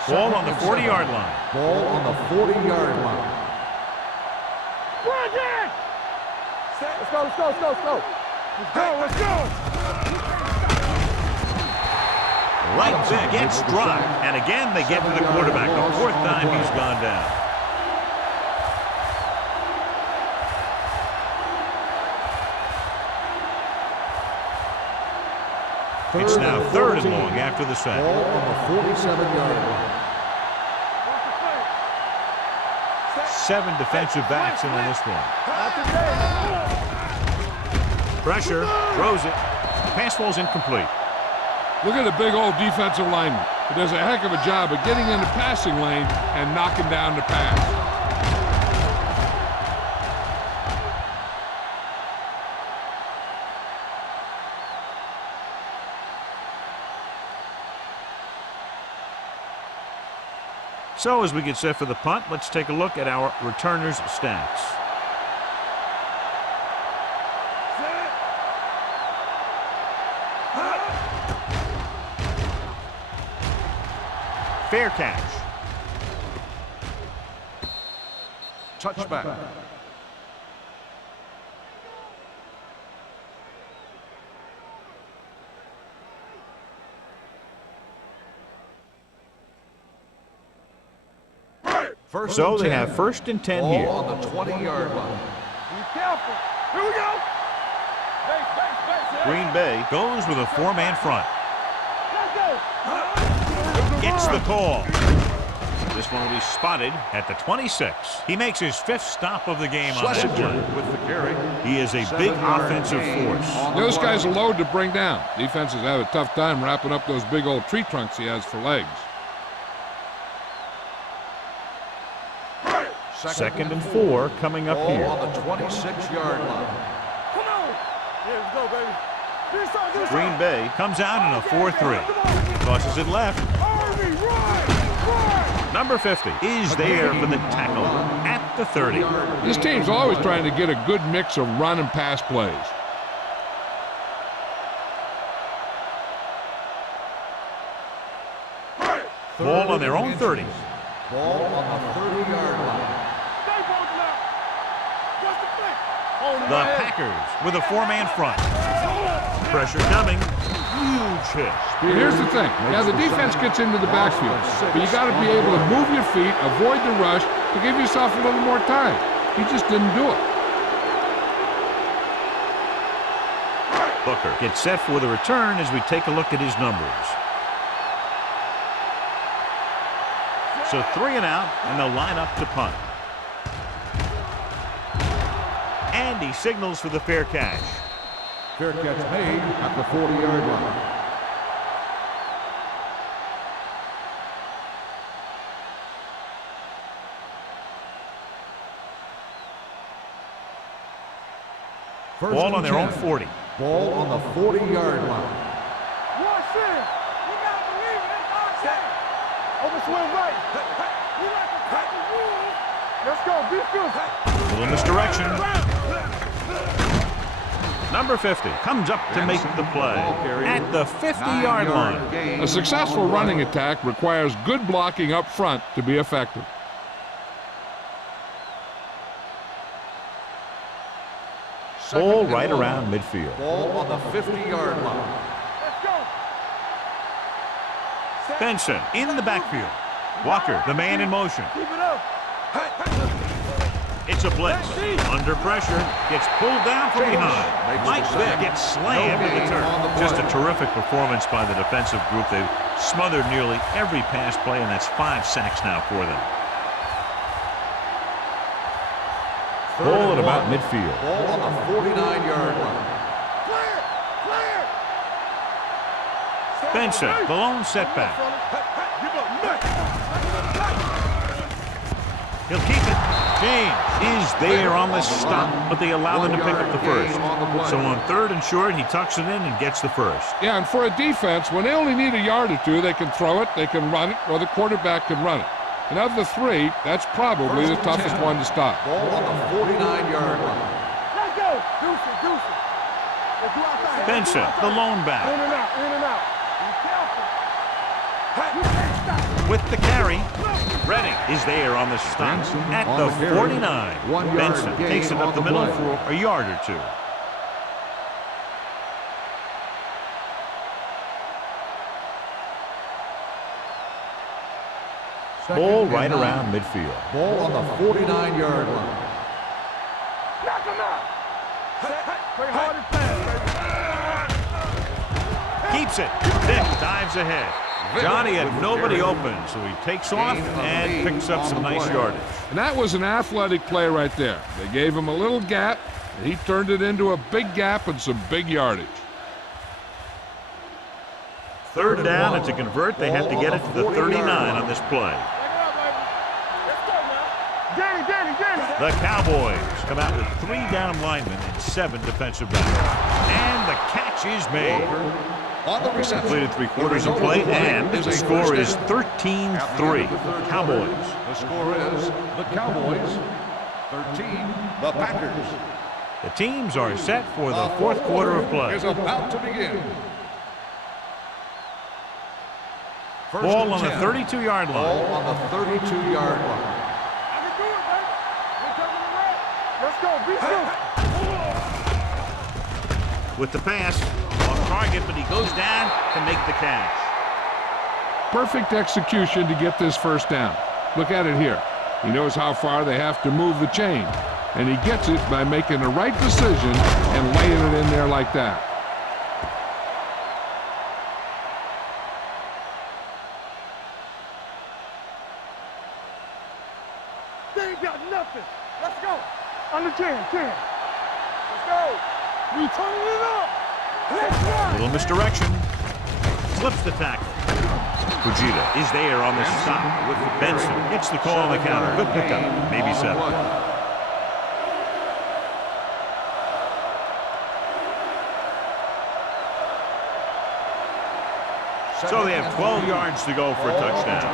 Ball on the 40-yard line. Ball on the 40-yard line. Let's go, let's go, let's go, let's go. Let's go, let's go. Right there gets dropped, and again they get to the quarterback. The 4th time he's gone down. It's now 3rd and long after the sack. Ball on the 47-yard line. 7 defensive backs in on this one. Pressure, throws it. Pass ball's incomplete. Look at the big old defensive lineman. He does a heck of a job of getting in the passing lane and knocking down the pass. So as we get set for the punt, let's take a look at our returners' stats. Fair catch. Touchback. First So and they 10. have 1st and 10 Ball here. on the 20-yard line. Be careful. Here we go. Base. Green Bay goes with a 4-man front. Let's go. Gets the call. This one will be spotted at the 26. He makes his 5th stop of the game on that Schlesinger play. with the carry. He is a big 7-yard offensive gain force. on the Those play. guys are load to bring down. Defenses have a tough time wrapping up those big old tree trunks he has for legs. 2nd and 4 coming up Ball here. on the 26-yard line. Come on. Here we go, baby. Do something. Green Bay comes out in a 4-3. Tosses it left. Army, run. Number 50 is there for the tackle at the 30. This team's always trying to get a good mix of run and pass plays. Ball on their own 30. Ball on the 30-yard line. Stay bolted up. What's the play? Hold him The right here. Packers with a 4-man front. Pressure coming. Huge hit. And here's the thing. Yeah, the defense gets into the backfield, but you got to be able to move your feet, avoid the rush, to give yourself a little more time. He just didn't do it. Booker gets set for the return as we take a look at his numbers. So 3 and out, and they'll line up to punt. And he signals for the fair catch. Fair catch made at the 40-yard line. First Ball and on their own 10. 40. Ball on the 40-yard line. One shit. We gotta believe it. It's our shit. Overswing right. We like to cut the rules. Let's go. Be good. Little misdirection. Number 50 comes up to make the play at the 50-yard line. A successful running attack requires good blocking up front to be effective. Ball right around midfield. Ball on the 50-yard line. Let's go. Benson in the backfield. Walker, the man in motion. Keep it up. It's a blitz. Under pressure. Gets pulled down from behind. Mike Vick gets slammed in the turn. Just a terrific performance by the defensive group. They've smothered nearly every pass play, and that's 5 sacks now for them. Ball at about midfield. Ball on the 49-yard line. Benson, the lone setback. He'll keep it. James is there on the stop, but they allow them to pick up the first. So on 3rd and short, he tucks it in and gets the first. Yeah, and for a defense, when they only need a yard or two, they can throw it, they can run it, or the quarterback can run it. And of the three, that's probably the toughest one to stop. Ball on the 49-yard line. Let's go. Deuce it. Let's go outside. Benson, the lone back. In and out. Be careful. You can't stop. With the carry, Redding is there on the stop at the 49. Benson takes it up the middle for a yard or two. Ball right around midfield. Ball on the 49-yard line. Knock him out. Play hard and fast, Keeps it. Dick dives ahead. Johnny had nobody open, so he takes off and picks up some nice yardage. And that was an athletic play right there. They gave him a little gap, and he turned it into a big gap and some big yardage. 3rd down, and to convert, they had to get it to the 39 on this play. Danny. The Cowboys come out with 3 down linemen and 7 defensive backs. And the catch is made. On the reception. Completed 3/4 of play, and the score is 13-3. Cowboys. The score is the Cowboys 13, the Packers. The teams are set for the 4th quarter of play. Is about to begin. Ball on the 32-yard line. Ball on the 32-yard line. I can do it, baby. We're coming around. Let's go. Be still. With the pass, off target, but he goes down to make the catch. Perfect execution to get this first down. Look at it here. He knows how far they have to move the chain, and he gets it by making the right decision and laying it in there like that. They ain't got nothing. Let's go. Under 10. Let's go. We turning it up. Let's go. Little misdirection. Slips the tackle. Fujita is there on the stop with Benson. Gets the call on the counter. Good pickup. Maybe 7. So they have 12 yards to go for a touchdown.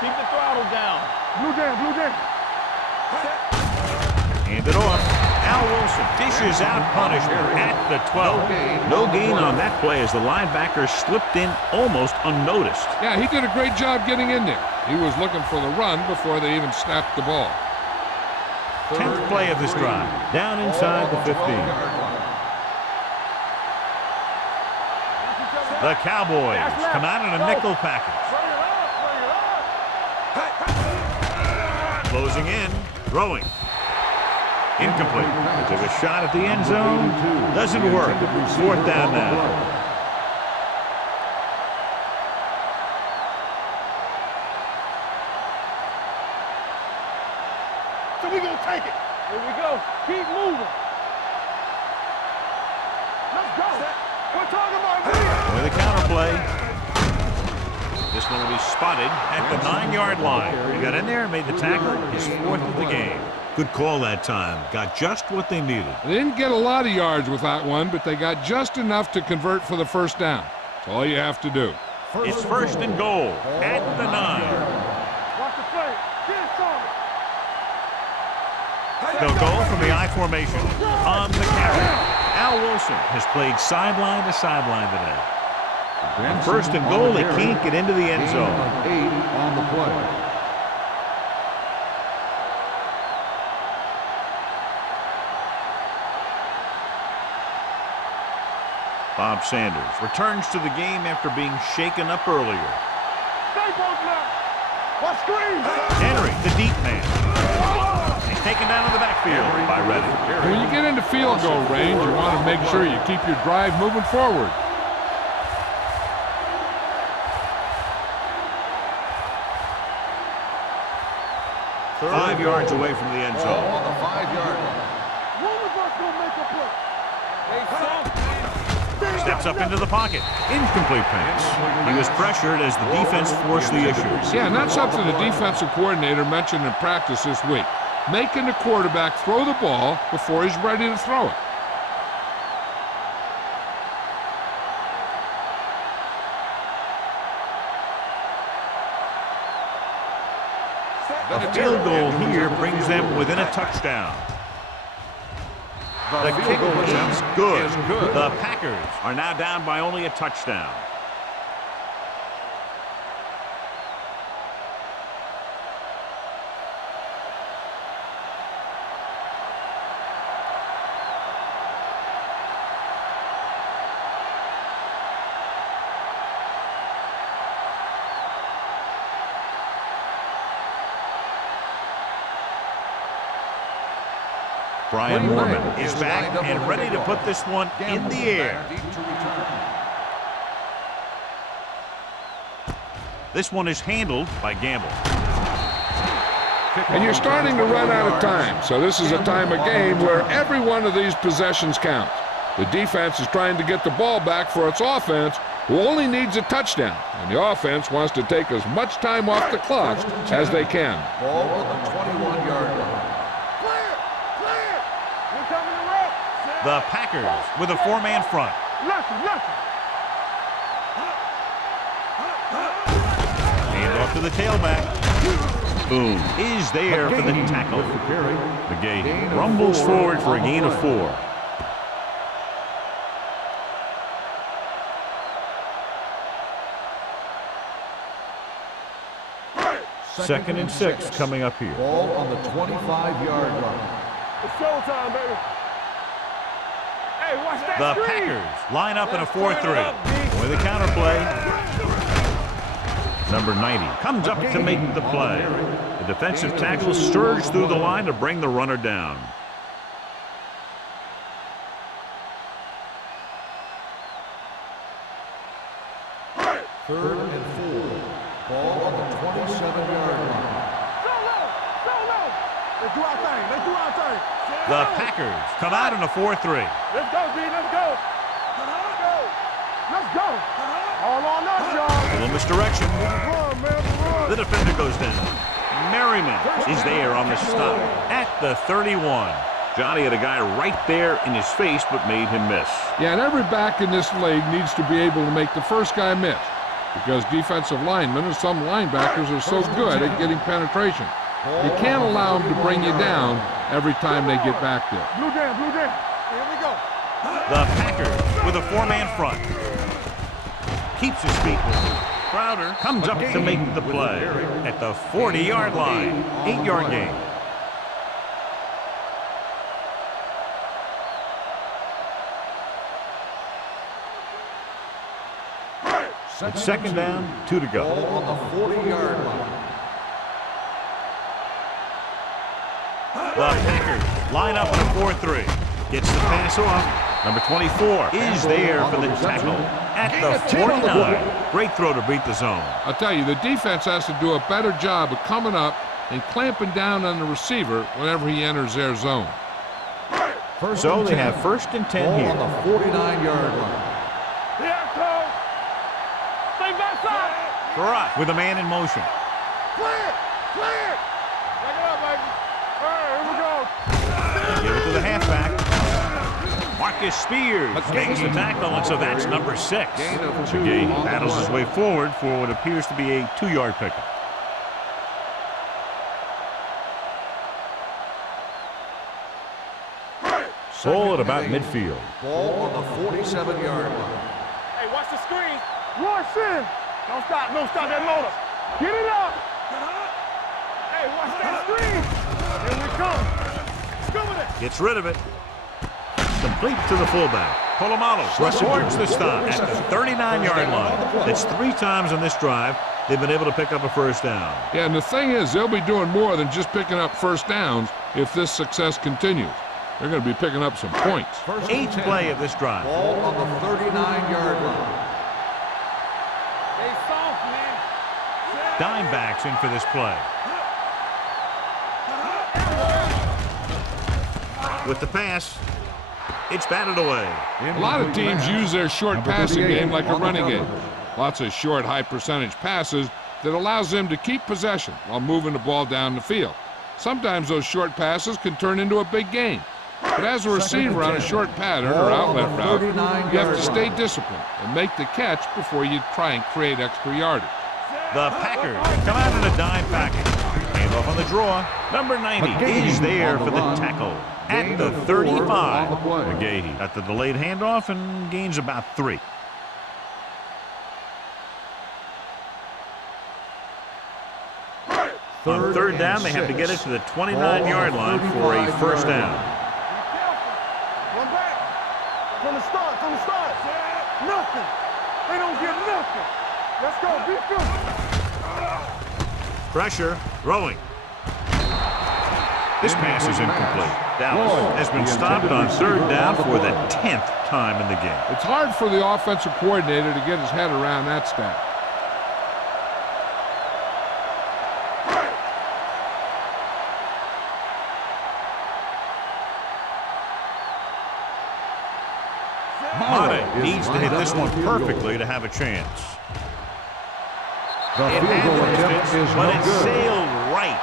Keep the throttle down. Blue jam. Hand it off. Al Wilson dishes out punishment at the 12. No gain on that play as the linebacker slipped in almost unnoticed. Yeah, he did a great job getting in there. He was looking for the run before they even snapped the ball. 10th play of this drive. Down inside the 15. The Cowboys come out in a nickel package. Closing in, throwing. Incomplete. They took a shot at the end zone. Doesn't work. 4th down now. So we gonna take it. Here we go. Keep moving. Let's go. We're talking about With a counter play. This one will be spotted at the 9-yard line. He got in there and made the tackle. His 4th of the game. Good call that time. Got just what they needed. They didn't get a lot of yards with that one, but they got just enough to convert for the first down. That's all you have to do. It's 1st and goal at the 9. watch the play. Get They'll go from the I formation on the carry. Al Wilson has played sideline to sideline today. On 1st and goal, they can't get into the end zone. 8 on the play. Bob Sanders returns to the game after being shaken up earlier. Stay both now. What screen? Henry, the deep man. He's taken down in the backfield by Redding. When you get into field goal range, you want to make sure you keep your drive moving forward. 5 yards away from the end Ball zone. on the 5-yard line. One of us gonna make a play. Steps up into the pocket. Incomplete pass. He was pressured as the defense forced the issue. Yeah, and that's something the defensive coordinator mentioned in practice this week. Making the quarterback throw the ball before he's ready to throw it. A field goal here brings them within a touchdown. The kick is good. The Packers are now down by only a touchdown. Brian Moorman is back and ready to put this one in the air. This one is handled by Gamble. And you're starting to run out of time, so this is a time of game where every one of these possessions counts. The defense is trying to get the ball back for its offense, who only needs a touchdown, and the offense wants to take as much time off the clock as they can. Ball on the 21-yard line. The Packers with a 4-man front. Hand off to the tailback. Boom is there for the tackle. McGahee rumbles forward for a gain of 4. Second and 6 coming up here. Ball on the 25-yard line. It's showtime, baby. Hey, watch that The screen. Packers line up in a 4-3. With a counter play. Number 90 comes up to make the play. The defensive tackle surged through the line to bring the runner down. Third and 4. Ball on the 27-yard line. Solo. Let's do our thing. Let's do our thing. The Packers come out in a 4-3. Let's go, B. Let's go. Let's go. All on us, y'all. Little misdirection. Run, man. Run. The defender goes down. Merriman is there on the stop at the 31. Johnny had a guy right there in his face but made him miss. Yeah, and every back in this league needs to be able to make the first guy miss, because defensive linemen and some linebackers are so good at getting penetration. You can't allow them to bring you down every time they get back there. Blue jam. Here we go. The Packers with a 4-man front. Keeps his feet moving. Crowder comes up to make the play at the 40-yard line. 8-yard gain. It's second down, 2 to go. Ball on the 40-yard line. The Packers line up in a 4-3. Gets the pass off. Number 24 is there for the tackle at the 49. Great throw to beat the zone. I'll tell you, the defense has to do a better job of coming up and clamping down on the receiver whenever he enters their zone. So they have first and 10 Ball here. on the 49-yard line. Stay backside. Farad with a man in motion. Clear. Back it up, baby. All right, here we go. Give it to the halfback. Marcus Spears makes the tackle, and so that's number 6. McGahee battles his way forward for what appears to be a 2-yard pickup. Ball at about midfield. Ball on the 47-yard line. Hey, watch the screen. Rush in. Don't stop that motor. Get it up. Hey, watch that screen. Here we come. Scuba it. Gets rid of it. Complete to the fullback. Polamalu records the stop at the 39-yard line. That's 3 times on this drive they've been able to pick up a first down. Yeah, and the thing is, they'll be doing more than just picking up first downs if this success continues. They're going to be picking up some points. 8th play of this drive. Ball on the 39-yard line. Stay soft, man. Dime backs in for this play. With the pass, it's batted away. A lot of teams use their short passing game like a running game. Lots of short, high-percentage passes that allows them to keep possession while moving the ball down the field. Sometimes those short passes can turn into a big gain. But as a receiver on a short pattern or outlet route, you have to stay disciplined and make the catch before you try and create extra yardage. The Packers come out in a dime package. Hand off on the draw. Number 90 is there for the tackle at the 35. McGahee at the delayed handoff and gains about 3. On third down, they have to get it to the 29-yard line for a first down. Run back. From the start. Nothing. They don't get nothing. Let's go. Be good. Pressure, throwing. This pass is incomplete. Dallas has been stopped on third down for the 10th time in the game. It's hard for the offensive coordinator to get his head around that stat. Mane needs to hit this one perfectly to have a chance. The It field goal had attempt to is miss, but no it good. sailed right.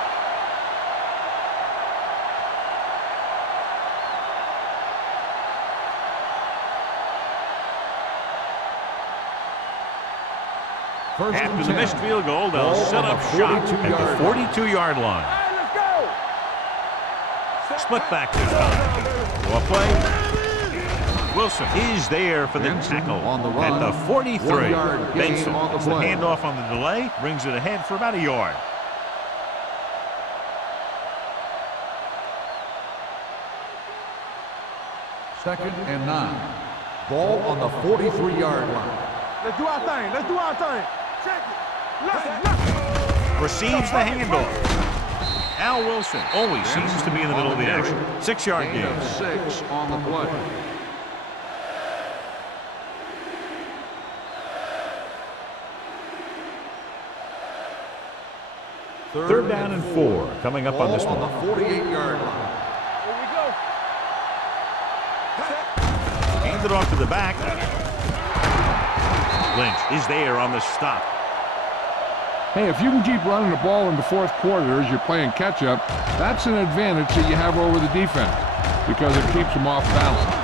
First and After the 10. missed field goal, they'll Ball set on up the shop at 42-yard the 42-yard line. Hey, let's go. Split back this time. Draw play. Wilson is there for the Benson tackle on the run. at the 43. 1-yard gain Benson on the gets the play. handoff on the delay, brings it ahead for about a yard. Second and 9. Ball on the 43-yard line. Let's do our thing. Check it. Left. Receives the handoff. Al Wilson always seems to be in the middle of the action. 6-yard Gain gain. of 6 on the play. Third down and 4 coming up on this Ball one. on the 48-yard line. Here we go. Hands it off to the back. Lynch is there on the stop. Hey, if you can keep running the ball in the fourth quarter as you're playing catch-up, that's an advantage that you have over the defense because it keeps them off balance.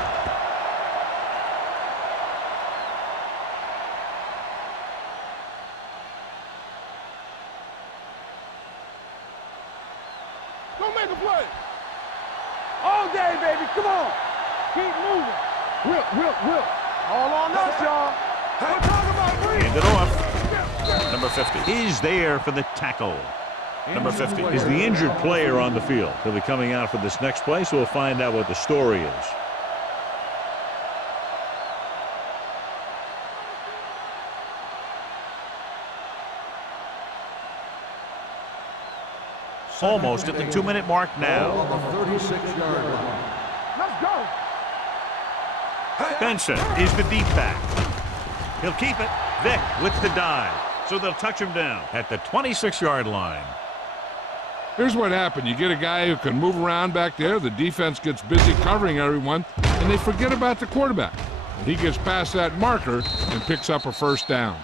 Go make a play. All day, baby. Come on. Keep moving. Whip. All on us, y'all. We're talking about free. Hand it off. Number 50 is there for the tackle. Number 50 is the injured player on the field. He'll be coming out for this next play, so we'll find out what the story is. Almost at the 2-minute mark Ball now. on the 36-yard line. Let's go. Benson is the deep back. He'll keep it. Vick with the dive. So they'll touch him down at the 26-yard line. Here's what happened. You get a guy who can move around back there. The defense gets busy covering everyone, and they forget about the quarterback. And he gets past that marker and picks up a first down.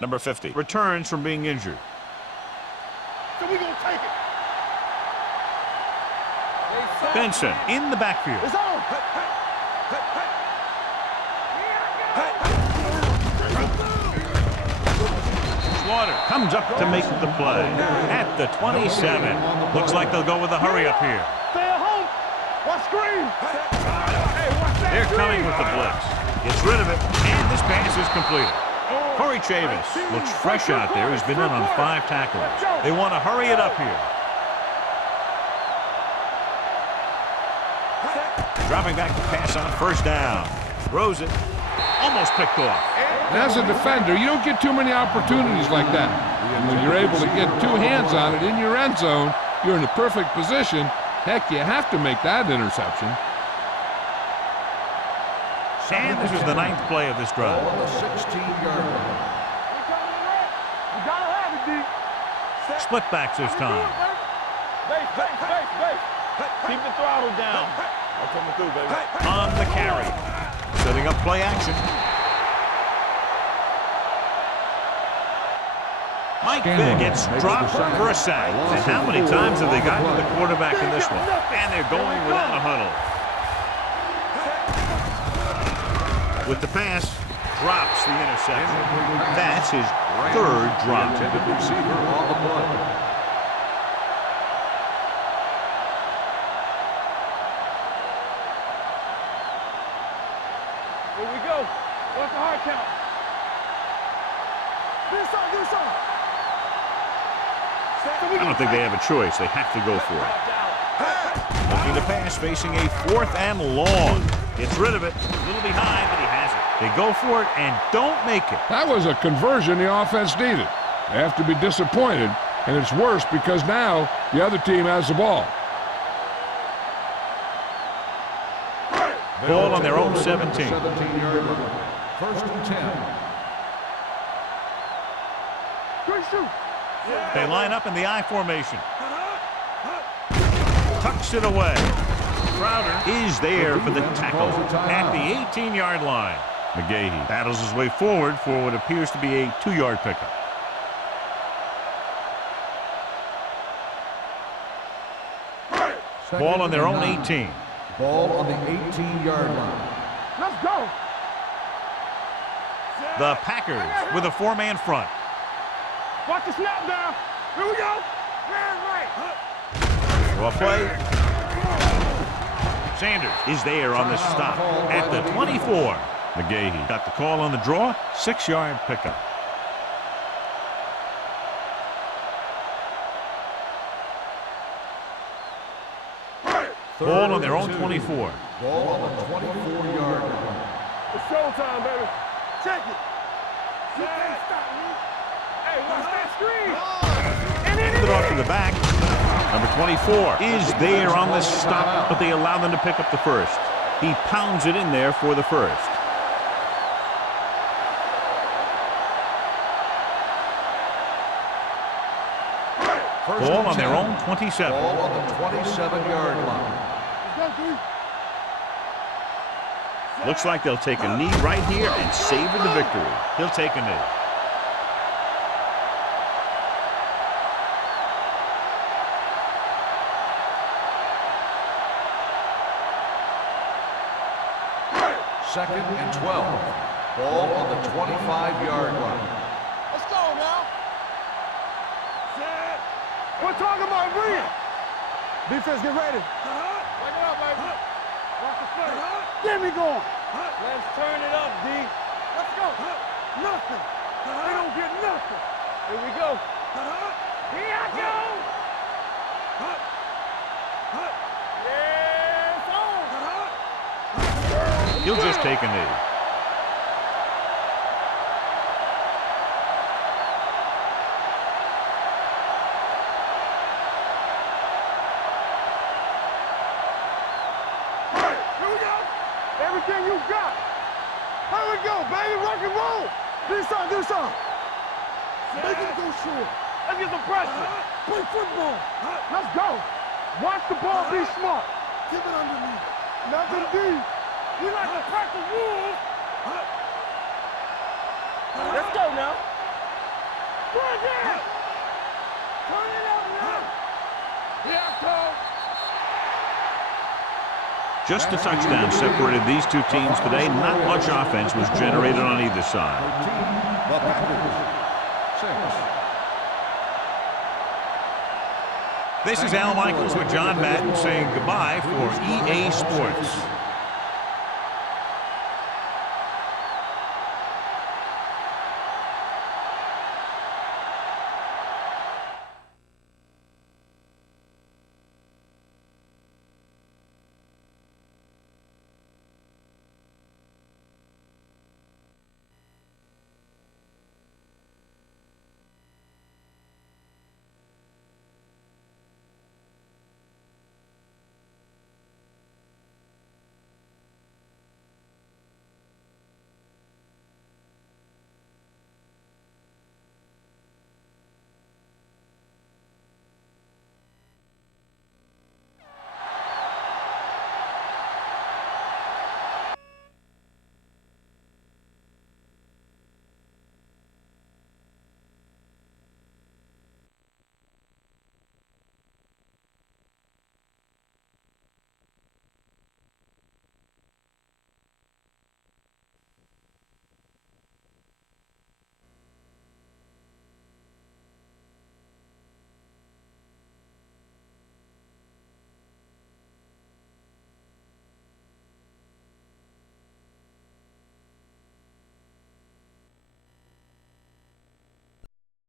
Number 50 returns from being injured. So we're going to take it. Benson in the backfield. It's on. Slaughter comes up to make the play at the 27. Looks like they'll go with a hurry up here. Stay at home. Watch screen. Hey, watch that They're screen. coming with the blitz. Gets rid of it, and this pass is completed. Corey Chavis looks fresh out there. He's been in on 5 tackles. They want to hurry it up here. Dropping back to pass on first down. Throws it. Almost picked off. And as a defender, you don't get too many opportunities like that. And when you're able to get 2 hands on it in your end zone, you're in the perfect position. Heck, you have to make that interception. And this is the 9th play of this drive. Ball on the 16-yard line. You gotta have it, D. Split backs this time. Base. Keep the throttle down. I'm coming through, baby. On the carry. Setting up play action. Mike Vick gets dropped for a sack. And how many times have they gotten to the quarterback in this one? And they're going without a huddle. With the pass, drops the interception. That's his 3rd drop. Intended receiver on the play. Here we go. What's the hard count? Do something. I don't think they have a choice. They have to go for it. Looking to pass, facing a 4th and long. Gets rid of it. A little behind, but he has it. They go for it and don't make it. That was a conversion the offense needed. They have to be disappointed, and it's worse because now the other team has the ball. Ball on their own 17. 17-yard line. 1st and 10. Good shoot. They line up in the I formation. Tucks it away. Crowder is there for the tackle at the 18-yard line. McGahee battles his way forward for what appears to be a 2-yard pickup. Ball on their own 18. Ball on the 18-yard line. Let's go. The Packers with a 4-man front. Watch the snap down. Here we go. Right. Well play. Sanders is there on the stop at the 24. McGahee got the call on the draw. 6-yard pickup. Ball on their own 24. Ball on the 24-yard line. It's showtime, baby. Check it. You can't stop me. Hey, watch that screen. And Hand it off to the back. Number 24 is there on the stop, but they allow them to pick up the first. He pounds it in there for the first. Ball on their own 27. Ball on the 27-yard line. Looks like they'll take a knee right here and savor the victory. He'll take a knee. Second and 12. Ball on the 25-yard line. let's go now. We're talking about Bree. Defense, get ready. Wake it up, baby. Watch the foot. Get me going. Let's turn it up, D. Let's go. Nothing. They don't get nothing. Here we go. Here I go. Yeah, it's on. He'll just take a knee. Everything you got. Here we go, baby. Rock and roll. Do something. Make it go short. Let's get some pressure. Play football. Let's go. Watch the ball. Be smart. Keep it underneath. Nothing deep. We like to practice rules. Let's go now. Turn it down. Turn it up now. Yeah, Cole. Just a touchdown separated these two teams today. Not much offense was generated on either side. 13, the Packers. 6. This is Al Michaels with John Madden saying goodbye for EA Sports.